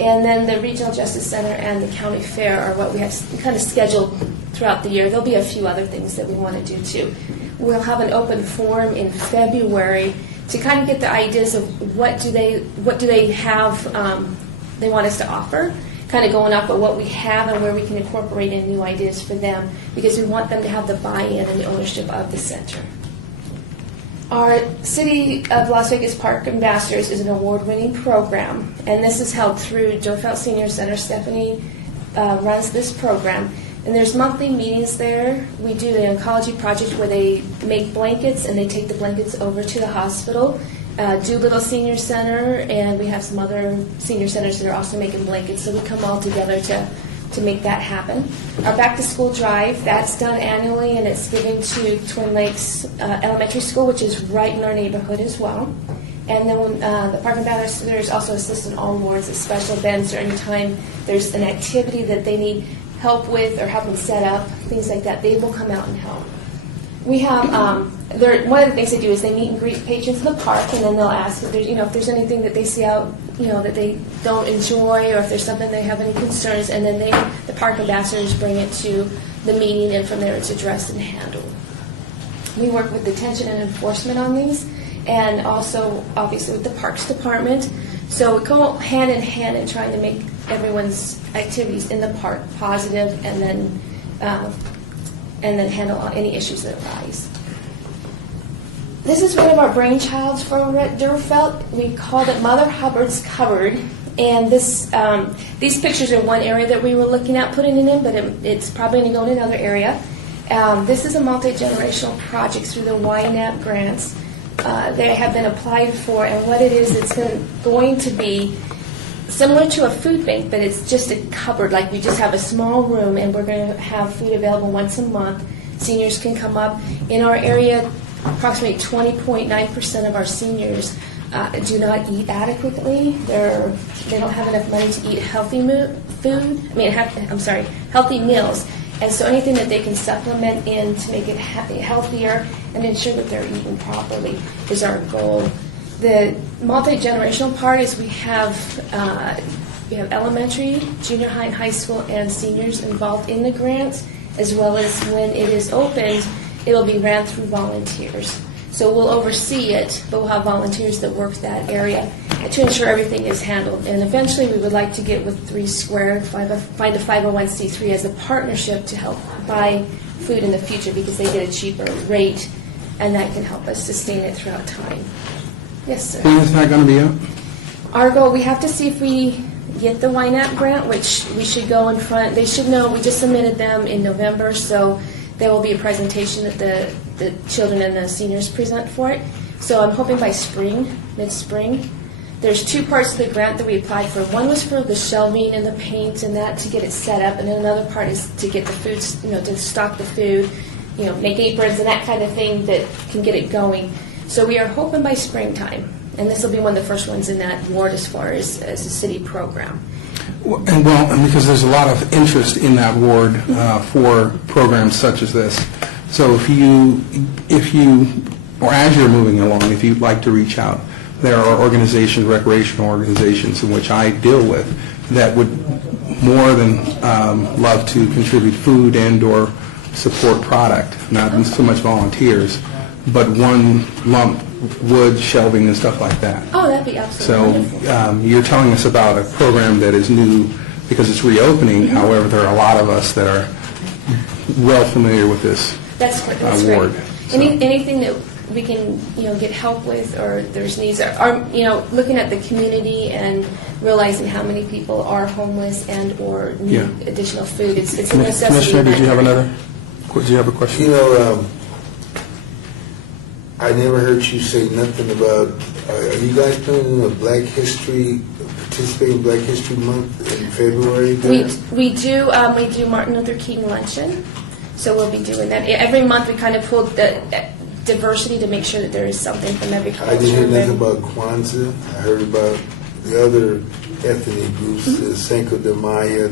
and then the Regional Justice Center and the County Fair are what we have kind of scheduled throughout the year. There'll be a few other things that we want to do too. We'll have an open forum in February to kind of get the ideas of what do they have they want us to offer, kind of going off of what we have and where we can incorporate in new ideas for them, because we want them to have the buy-in and the ownership of the center. Our City of Las Vegas Park Ambassadors is an award-winning program, and this is held through Durfeld Senior Center. Stephanie runs this program. And there's monthly meetings there. We do the oncology project where they make blankets and they take the blankets over to the hospital. Doolittle Senior Center, and we have some other senior centers that are also making blankets. So we come all together to make that happen. Our Back to School Drive, that's done annually, and it's given to Twin Lakes Elementary School, which is right in our neighborhood as well. And then the park ambassadors also assist in all awards, at special events, or anytime there's an activity that they need help with or help them set up, things like that, they will come out and help. We have, one of the things they do is they meet and greet patrons in the park, and then they'll ask if there's, if there's anything that they see out, that they don't enjoy, or if there's something they have any concerns, and then the park ambassadors bring it to the meeting, and from there it's addressed and handled. We work with detention and enforcement on these, and also obviously with the Parks Department. So we go hand in hand in trying to make everyone's activities in the park positive, and then handle any issues that arise. This is one of our brainchilds from Durfelt. We called it Mother Hubbard's Cupboard. And these pictures are one area that we were looking at putting it in, but it's probably going to go in another area. This is a multi-generational project through the YNAP grants. They have been applied for, and what it is, it's going to be similar to a food bank, but it's just a cupboard. Like, we just have a small room, and we're going to have food available once a month. Seniors can come up. In our area, approximately 20.9% of our seniors do not eat adequately. They don't have enough money to eat healthy healthy meals. And so anything that they can supplement in to make it healthier and ensure that they're eating properly is our goal. The multi-generational part is we have elementary, junior high, and high school, and seniors involved in the grants, as well as when it is opened, it'll be ran through volunteers. So we'll oversee it, but we'll have volunteers that work that area to ensure everything is handled. And eventually we would like to get with 3 Square, find a 501c3 as a partnership to help buy food in the future, because they get a cheaper rate, and that can help us sustain it throughout time. Yes, sir. When is that going to be up? Our goal, we have to see if we get the YNAP grant, which we should go in front. They should know. We just submitted them in November, so there will be a presentation that the children and the seniors present for it. So I'm hoping by spring, mid-spring. There's 2 parts of the grant that we applied for. One was for the shelving and the paint and that to get it set up, and then another part is to get the food, to stock the food, make aprons and that kind of thing that can get it going. So we are hoping by springtime, and this will be one of the first ones in that ward as far as a city program. And because there's a lot of interest in that ward for programs such as this. So if you, or as you're moving along, if you'd like to reach out, there are organizations, recreational organizations in which I deal with that would more than love to contribute food and or support product, not so much volunteers, but one lump wood, shelving, and stuff like that. Oh, that'd be absolutely wonderful. So you're telling us about a program that is new because it's reopening. However, there are a lot of us that are well familiar with this That's ward. great. So. Anything that we can, get help with, or there's needs, or looking at the community and realizing how many people are homeless and or need additional food. It's a necessity. Commissioner, did you have a question? I never heard you say nothing about, are you guys planning a participating in Black History Month in February? We do Martin Luther King Luncheon, so we'll be doing that. Every month we kind of pull the diversity to make sure that there is something from every culture. I didn't hear nothing about Kwanzaa. I heard about the other ethnic groups, the Cinco de Mayo,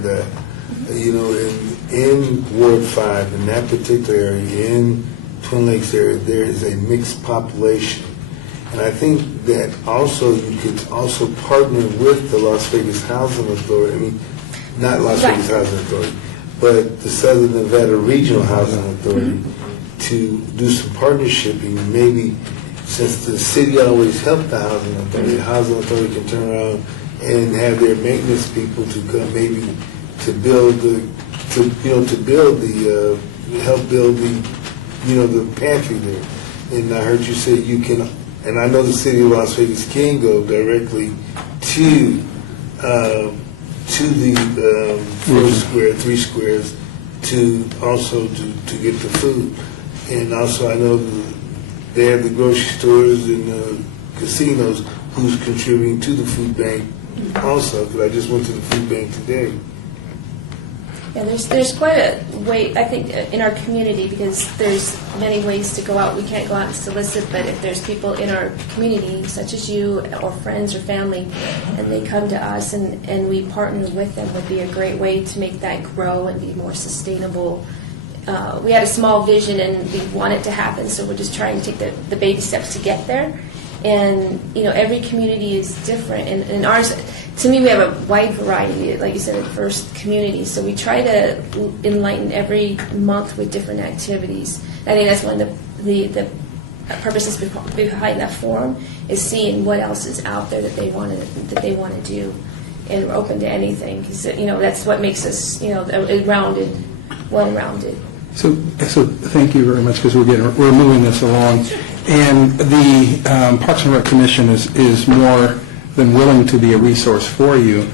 in Ward 5, in that particular area, in Twin Lakes area, there is a mixed population. And I think that also you could also partner with the Las Vegas Housing Authority, not Las Vegas Housing Authority, but the Southern Nevada Regional Housing Authority to do some partnershiping. Maybe since the city always helped the Housing Authority can turn around and have their maintenance people to come maybe to help build the pantry there. And I heard you say you can, and I know the city of Las Vegas can go directly to the 3 Squares to also to get the food. And also I know they have the grocery stores and the casinos who's contributing to the food bank also, because I just went to the food bank today. Yeah, there's quite a way, I think, in our community, because there's many ways to go out. We can't go out and solicit, but if there's people in our community, such as you, or friends or family, and they come to us and we partner with them, would be a great way to make that grow and be more sustainable. We had a small vision and we want it to happen, so we're just trying to take the baby steps to get there. And, every community is different. And ours, to me, we have a wide variety, like you said, at First Community. So we try to enlighten every month with different activities. I think that's one of the purposes behind that forum, is seeing what else is out there that they want to do. And we're open to anything, because, that's what makes us, rounded, well-rounded. So thank you very much, because we're moving this along. And the Parks and Rec Commission is more than willing to be a resource for you,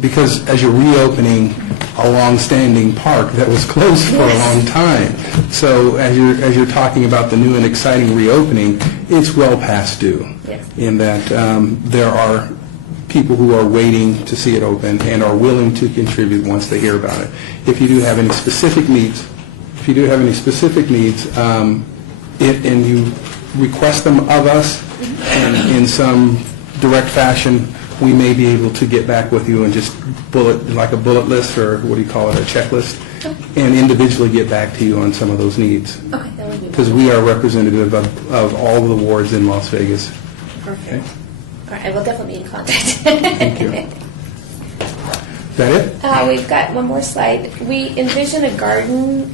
because as you're reopening a long-standing park that was closed for a long time. So as you're talking about the new and exciting reopening, it's well past due. Yes. In that there are people who are waiting to see it open and are willing to contribute once they hear about it. If you do have any specific needs, and you request them of us in some direct fashion, we may be able to get back with you and just like a bullet list, or what do you call it, a checklist, and individually get back to you on some of those needs. Okay, that would be because we are representative of all the wards in Las Vegas. perfect. Okay. All right, I will definitely be in contact. Thank you. Is that it? We've got one more slide. We envision a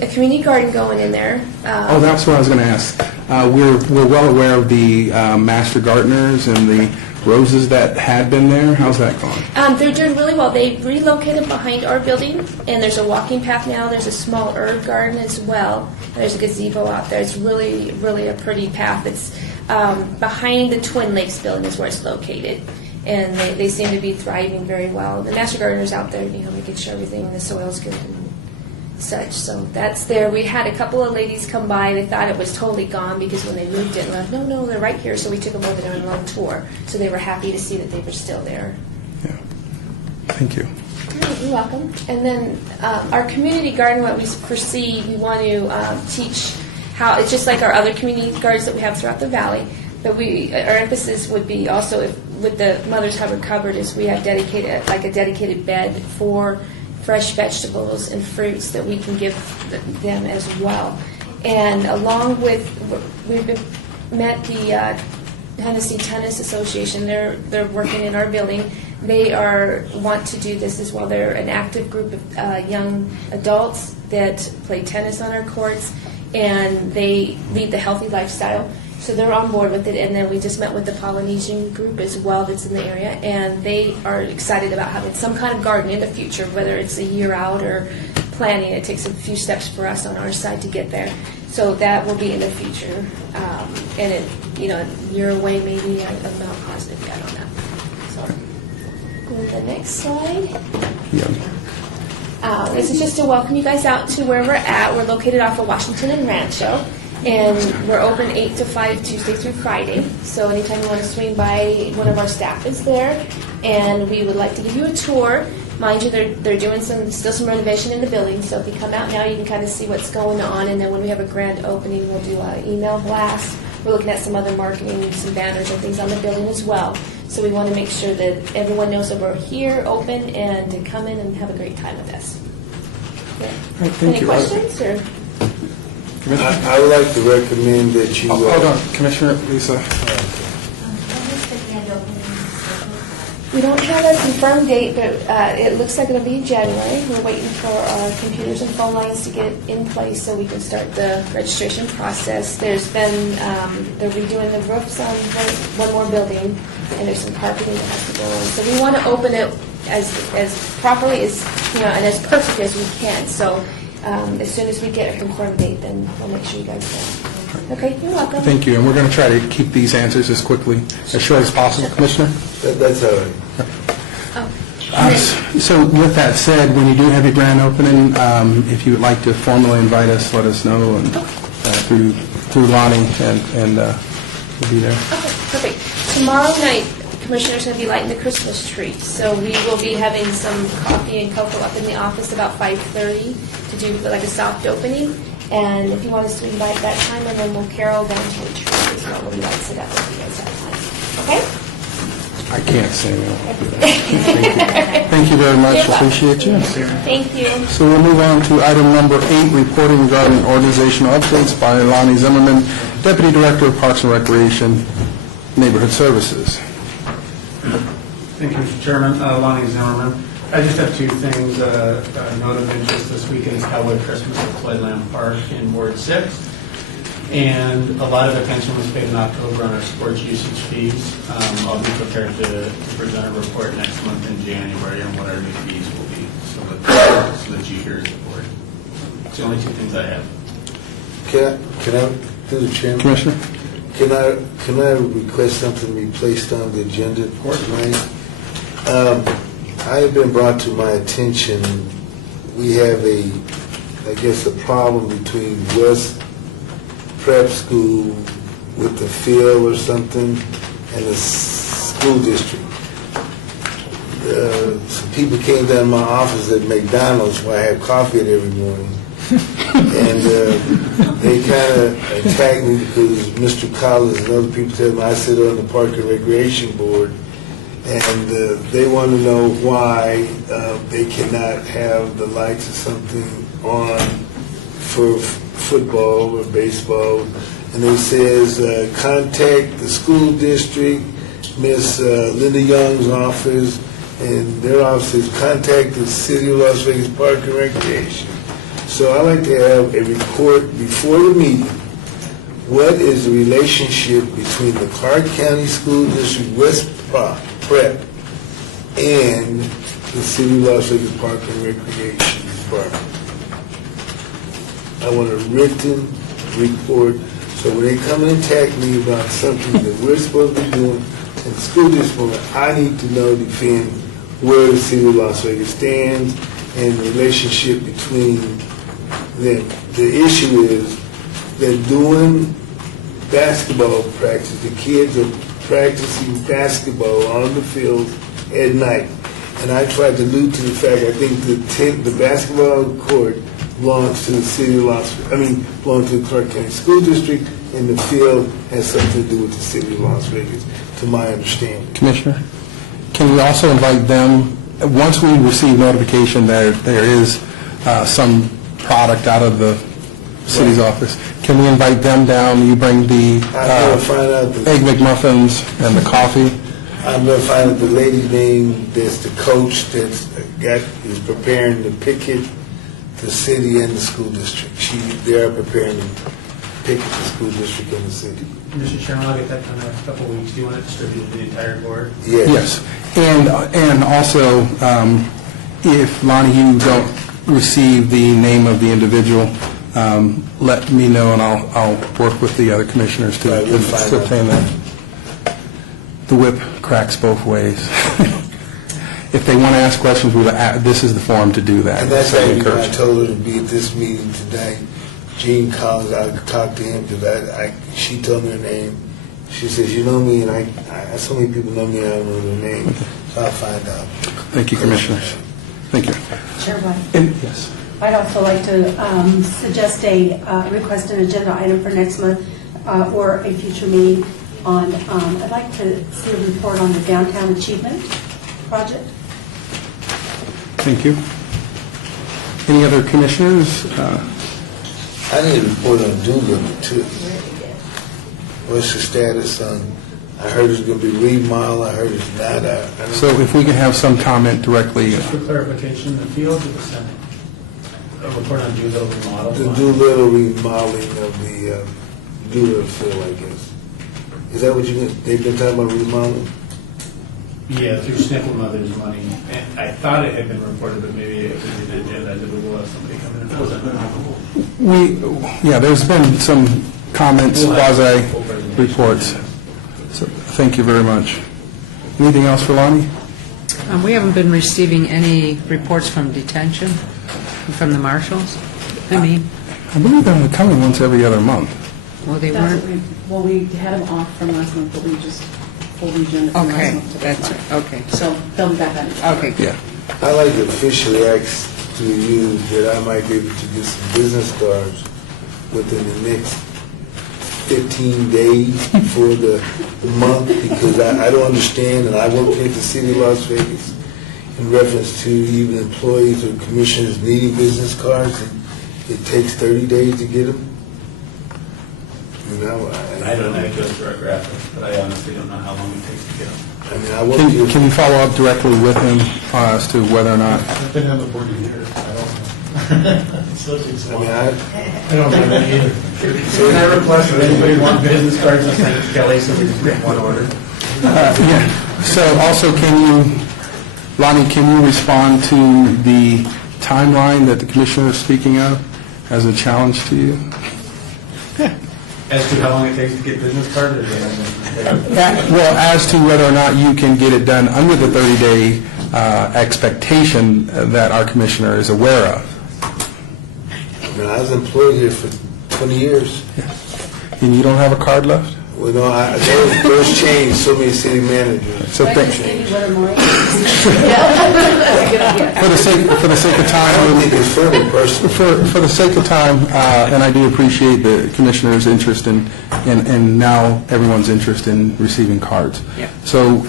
community garden going in there. Oh, that's what I was going to ask. We're well aware of the master gardeners and the roses that had been there. How's that going? They're doing really well. They relocated behind our building, and there's a walking path now. There's a small herb garden as well. And there's a gazebo out there. It's really, really a pretty path. It's behind the Twin Lakes building is where it's located. And they seem to be thriving very well. The master gardener's out there, making sure everything, the soil's good and such. So that's there. We had a couple of ladies come by. They thought it was totally gone because when they moved it, like, no, they're right here. So we took them over there on a long tour. So they were happy to see that they were still there. Yeah. Thank you. All right, you're welcome. And then our community garden, what we foresee, we want to teach how, it's just like our other community gardens that we have throughout the valley. But our emphasis would be also, with the Mothers Hubbard Cupboard, is we have a dedicated bed for fresh vegetables and fruits that we can give them as well. And along with, met the Tennessee Tennis Association. They're working in our building. They want to do this as well. They're an active group of young adults that play tennis on our courts, and they lead the healthy lifestyle. So they're on board with it, and then we just met with the Polynesian group as well that's in the area, and they are excited about having some kind of garden in the future, whether it's a year out or planning. It takes a few steps for us on our side to get there. So that will be in the future, and a year away maybe. I'm not positive yet on that. So go to the next slide. Yeah. This is just to welcome you guys out to where we're at. We're located off of Washington and Rancho. And we're open 8 to 5 Tuesday through Friday. So anytime you want to swing by, one of our staff is there. And we would like to give you a tour. Mind you, they're doing still some renovation in the building. So if you come out now, you can kind of see what's going on. And then when we have a grand opening, we'll do an email blast. We're looking at some other marketing, some banners and things on the building as well. So we want to make sure that everyone knows that we're here, open, and to come in and have a great time with us. Yeah. Right, thank Any you. questions? Or? I would like to recommend that you... Hold on, Commissioner Lisa. We don't have a confirmed date, but it looks like it'll be in January. We're waiting for our computers and phone lines to get in place so we can start the registration process. There's been, they're redoing the roofs on one more building, and there's some carpeting that has to go on. So we want to open it as properly as, and as perfect as we can. So as soon as we get a confirmed date, then we'll make sure you guys know. Okay, you're welcome. Thank you, and we're going to try to keep these answers as short as possible, Commissioner. That's all right. So with that said, when you do have your grand opening, if you would like to formally invite us, let us know, and through Lonnie, and we'll be there. Okay, perfect. Tomorrow night, commissioners going to be lighting the Christmas tree. So we will be having some coffee and cocoa up in the office about 5:30 to do like a soft opening. And if you want us to invite that time, and then we'll carol down to the tree as well when we lights it up if you guys have time. Okay? I can't say no. Thank you very much. You're welcome. Appreciate you. Thank you. So we'll move on to item number 8, reporting regarding organizational updates by Lonnie Zimmerman, Deputy Director of Parks and Recreation, Neighborhood Services. Thank you, Mr. Chairman. Lonnie Zimmerman. I just have two things. A note of interest this weekend is Cowboy Christmas at Playland Park in Ward 6. And a lot of attention was paid in October on our sports usage fees. I'll be prepared to present a report next month in January on what our new fees will be, so that you hear the board. It's the only two things I have. Can I, through the chairman? Commissioner? Can I request something to be placed on the agenda tonight? I have been brought to my attention, we have a problem between West Prep School with the field or something and the school district. Some people came down to my office at McDonald's where I have coffee at every morning. And they kind of attacked me because Mr. Collins and other people tell me I sit on the Park and Recreation Board, and they want to know why they cannot have the lights or something on for football or baseball. And it says contact the school district, Miss Linda Young's office, and their offices contact the City of Las Vegas Park and Recreation. So I like to have a report before the meeting. What is the relationship between the Clark County School District West Prep and the City of Las Vegas Park and Recreation Department? I want a written report, so when they come and attack me about something that we're supposed to be doing in the school district, I need to know, defend where the City of Las Vegas stands and the relationship between them. The issue is that doing basketball practice, the kids are practicing basketball on the field at night. And I tried to allude to the fact, I think the basketball court belongs to the City of belongs to the Clark County School District, and the field has something to do with the City of Las Vegas, to my understanding. Commissioner, can we also invite them, once we receive notification that there is some product out of the city's office, can we invite them down? You bring the Egg McMuffins and the coffee? I'm going to find out the lady's name that's the coach is preparing to picket the city and the school district. They are preparing to picket the school district and the city. Mr. Chairman, I'll get that done in a couple of weeks. Do you want it distributed to the entire board? Yes. And also, if, Lonnie, you don't receive the name of the individual, let me know, and I'll work with the other commissioners to obtain that. The whip cracks both ways. If they want to ask questions, this is the forum to do that. And that's So why I told her to be at this meeting today. Gene Collins, I talked to him because she told me her name. She says, you know me, and so many people know me, I don't know their name. So I'll find out. Thank you, Commissioners. Thank you. Chairman, Yes. I'd also like to suggest request an agenda item for next month or a future meeting on, I'd like to see a report on the Downtown Achievement Project. Thank you. Any other commissioners? I need a report on Doolittle, too. What's the status on, I heard it's going to be remodeled, I heard it's not. So if we can have some comment directly. Just for clarification, the field or the Senate? A report on Doolittle remodel? The Doolittle remodeling of the Doolittle field, I guess. Is that what they've been talking about remodeling? Yeah, through Sniffle Mother's money. And I thought it had been reported, but maybe if it didn't get that, we'll have somebody come in and present. There's been some comments, quasi-reports. So thank you very much. Anything else for Lonnie? We haven't been receiving any reports from detention, from the marshals. I believe they're coming once every other month. Well, they That's weren't. what we had them off from last month, but we just pull the agenda from last Okay, month to this that's, month. okay. So they'll be back on. Okay, Yeah. I'd like to officially ask to you that I might be able to get some business cards within the next 15 days for the month, because I don't understand, and I work here at the city of Las Vegas, in reference to even employees or commissioners needing business cards, and it takes 30 days to get them. You know, I don't know if it's graphic, but I honestly don't know how long it takes to get them. I mean, I work here. Can you follow up directly with him as to whether or not? I've been on the board a year, I don't know. Still takes a I mean, while. I, I don't know that either. So can I request that anybody want business cards, just send it to Kelly so we can get one order? Yeah. So also, Lonnie, can you respond to the timeline that the commissioner is speaking of as a challenge to you? As to how long it takes to get business cards? Well, as to whether or not you can get it done under the 30-day expectation that our commissioner is aware of. I mean, I was employed here for 20 years. And you don't have a card left? Well, no, those changed, so many city managers. So Can I just give you what I'm like? for the sake of time, I don't think it's friendly, personally. For the sake of time, and I do appreciate the commissioner's interest in, and now everyone's interest in receiving cards. Yeah. So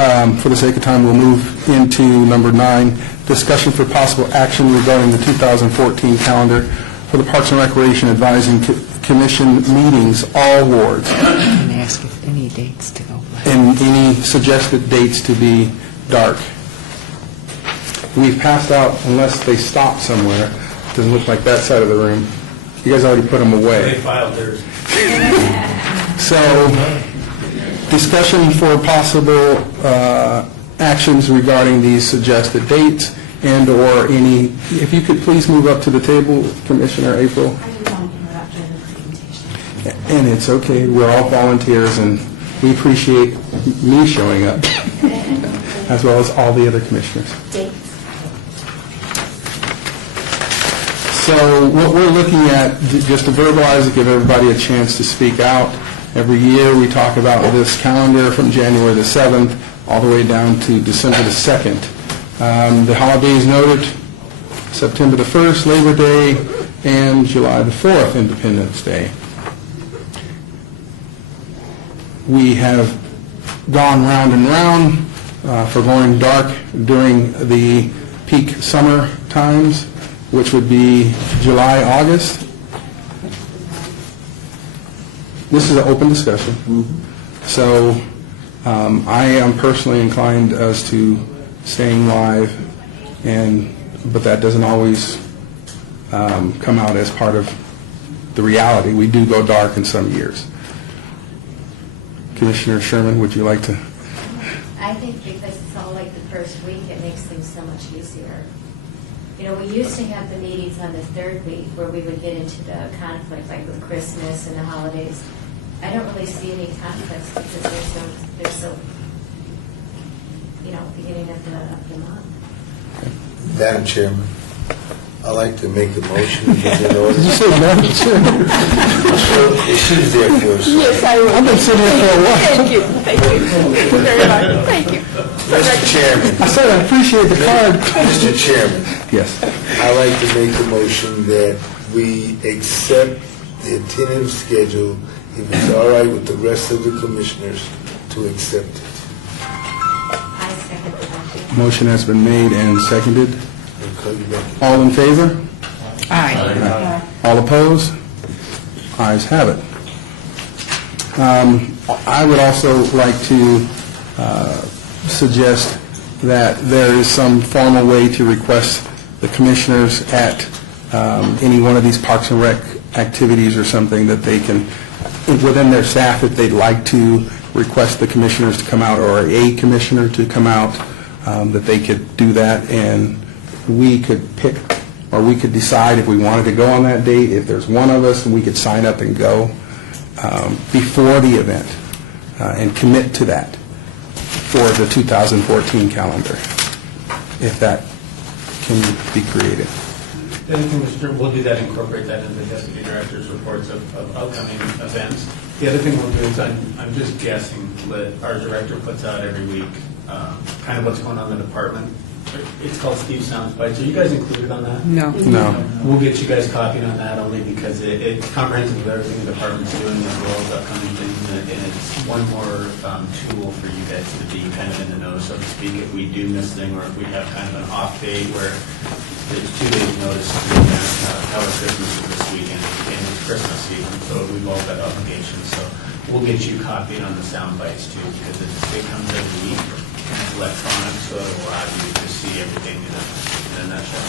for the sake of time, we'll move into number 9, discussion for possible action regarding the 2014 calendar for the Parks and Recreation Advising Commission meetings, all wards, and ask if any dates to go. and any suggested dates to be dark. We've passed out, unless they stop somewhere, doesn't look like that side of the room. You guys already put them They away. filed theirs. So, discussion for possible actions regarding these suggested dates and/or any, if you could please move up to the table, Commissioner April. I didn't want to interrupt during the presentation. And it's okay, we're all volunteers, and we appreciate me showing up, as well as all the other commissioners. Dates. So what we're looking at, just to verbalize it, give everybody a chance to speak out. Every year, we talk about this calendar from January the 7th all the way down to December the 2nd. The holidays noted, September the 1st, Labor Day, and July the 4th, Independence Day. We have gone round and round for going dark during the peak summer times, which would be July, August. This is an open discussion. So I am personally inclined as to staying live, but that doesn't always come out as part of the reality. We do go dark in some years. Commissioner Sherman, would you like to? I think because it's all like the first week, it makes things so much easier. You know, we used to have the meetings on the third week where we would get into the conflict, like with Christmas and the holidays. I don't really see any conflicts because they're so, beginning of the month. Madam Chairman, I'd like to make a motion. In order. Did you say Madam Chairman? She's there for us. Yes, I've been sitting here for a while. Thank you very much. Thank you. Mr. Chairman. I said I appreciate the card. Mr. Chairman, Yes. I'd like to make a motion that we accept the tentative schedule, if it's all right with the rest of the commissioners, to accept it. I second that. Motion has been made and seconded. I'll call you back. All in favor? Aye. All opposed? Ayes have it. I would also like to suggest that there is some formal way to request the commissioners at any one of these Parks and Rec activities or something that they can, within their staff, if they'd like to request the commissioners to come out or a commissioner to come out, that they could do that, and we could pick, or we could decide if we wanted to go on that date. If there's one of us, and we could sign up and go before the event and commit to that for the 2014 calendar, if that can be created. The other thing, Mr. Chairman, we'll do that, incorporate that into the deputy director's reports of upcoming events. The other thing we'll do is, I'm just guessing, that our director puts out every week kind of what's going on in the department. It's called Steve Sounds Bites. Are you guys included on that? No. No. We'll get you guys copied on that only because it's comprehensive of everything the department's doing as well as upcoming things. And it's one more tool for you guys to be kind of in the know, so to speak, if we do miss thing or if we have kind of an off day where there's 2 days notice to cover Christmas this weekend and it's Christmas season, so we've all got obligations. So we'll get you copied on the sound bites too because it comes every week. It's electronic, so it'll allow you to see everything in a nutshell.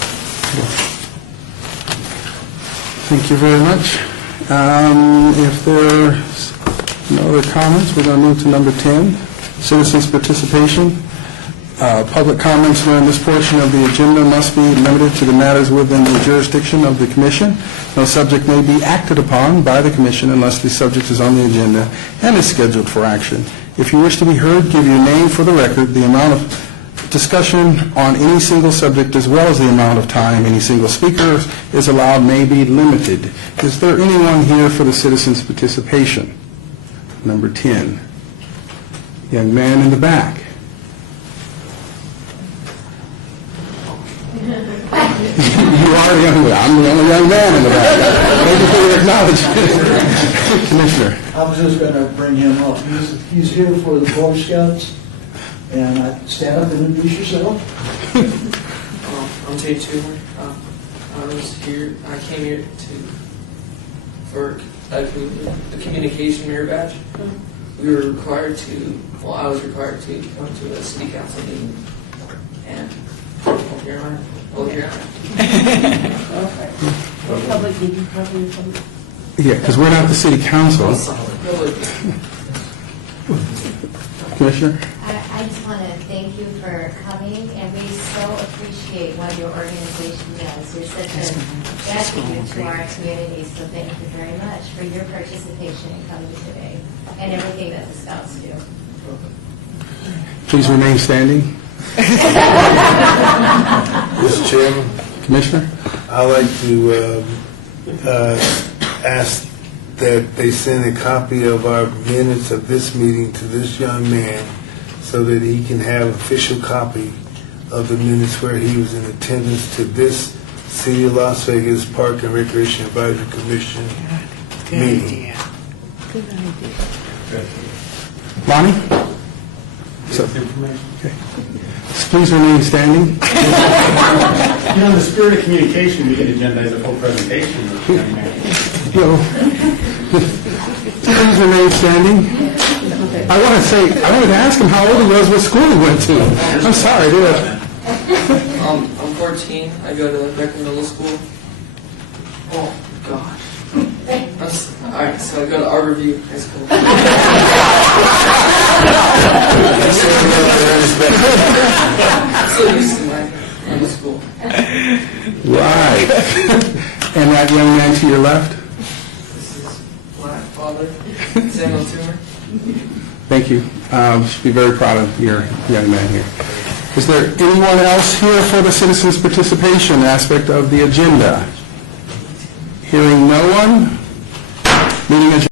Thank you very much. If there's no other comments, we're going to move to number 10, citizens' participation. Public comments during this portion of the agenda must be limited to the matters within the jurisdiction of the commission. No subject may be acted upon by the commission unless the subject is on the agenda and is scheduled for action. If you wish to be heard, give your name for the record. The amount of discussion on any single subject as well as the amount of time any single speaker is allowed may be limited. Is there anyone here for the citizens' participation? Number 10. Young man in the back. You are a young man. I'm the only young man in the back. Thank you for your acknowledgement. Commissioner. I was just going to bring him up. He's here for the Boy Scouts, and stand up and introduce yourself. I'm Jay Toomer. I came here for the communication merit badge. We were required to, I was required to come to a city council meeting, and here I am. Public meeting, probably public. Yeah, because we're not the city council. Commissioner? I just want to thank you for coming, and we so appreciate what your organization does. You're such an advocate to our community, so thank you very much for your participation in coming today and everything that the Scouts do. Please remain standing. Mr. Chairman, Commissioner? I'd like to ask that they send a copy of our minutes of this meeting to this young man so that he can have official copy of the minutes where he was in attendance to this City of Las Vegas Park and Recreation Advisory Commission meeting. Good idea. Lonnie? Okay. Please remain standing. You know, in the spirit of communication, we can agendize a full presentation. Please remain standing. I wanted to ask him how old he was, what school he went to. I'm sorry. I'm 14. I go to Becker Middle School. Oh, gosh. All right, so I go to Arborview High School. I'm so used to my middle school. Right. And that young man to your left? This is my father, Samuel Toomer. Thank you. You should be very proud of your young man here. Is there anyone else here for the citizens' participation aspect of the agenda? Hearing no one, meeting adjourned.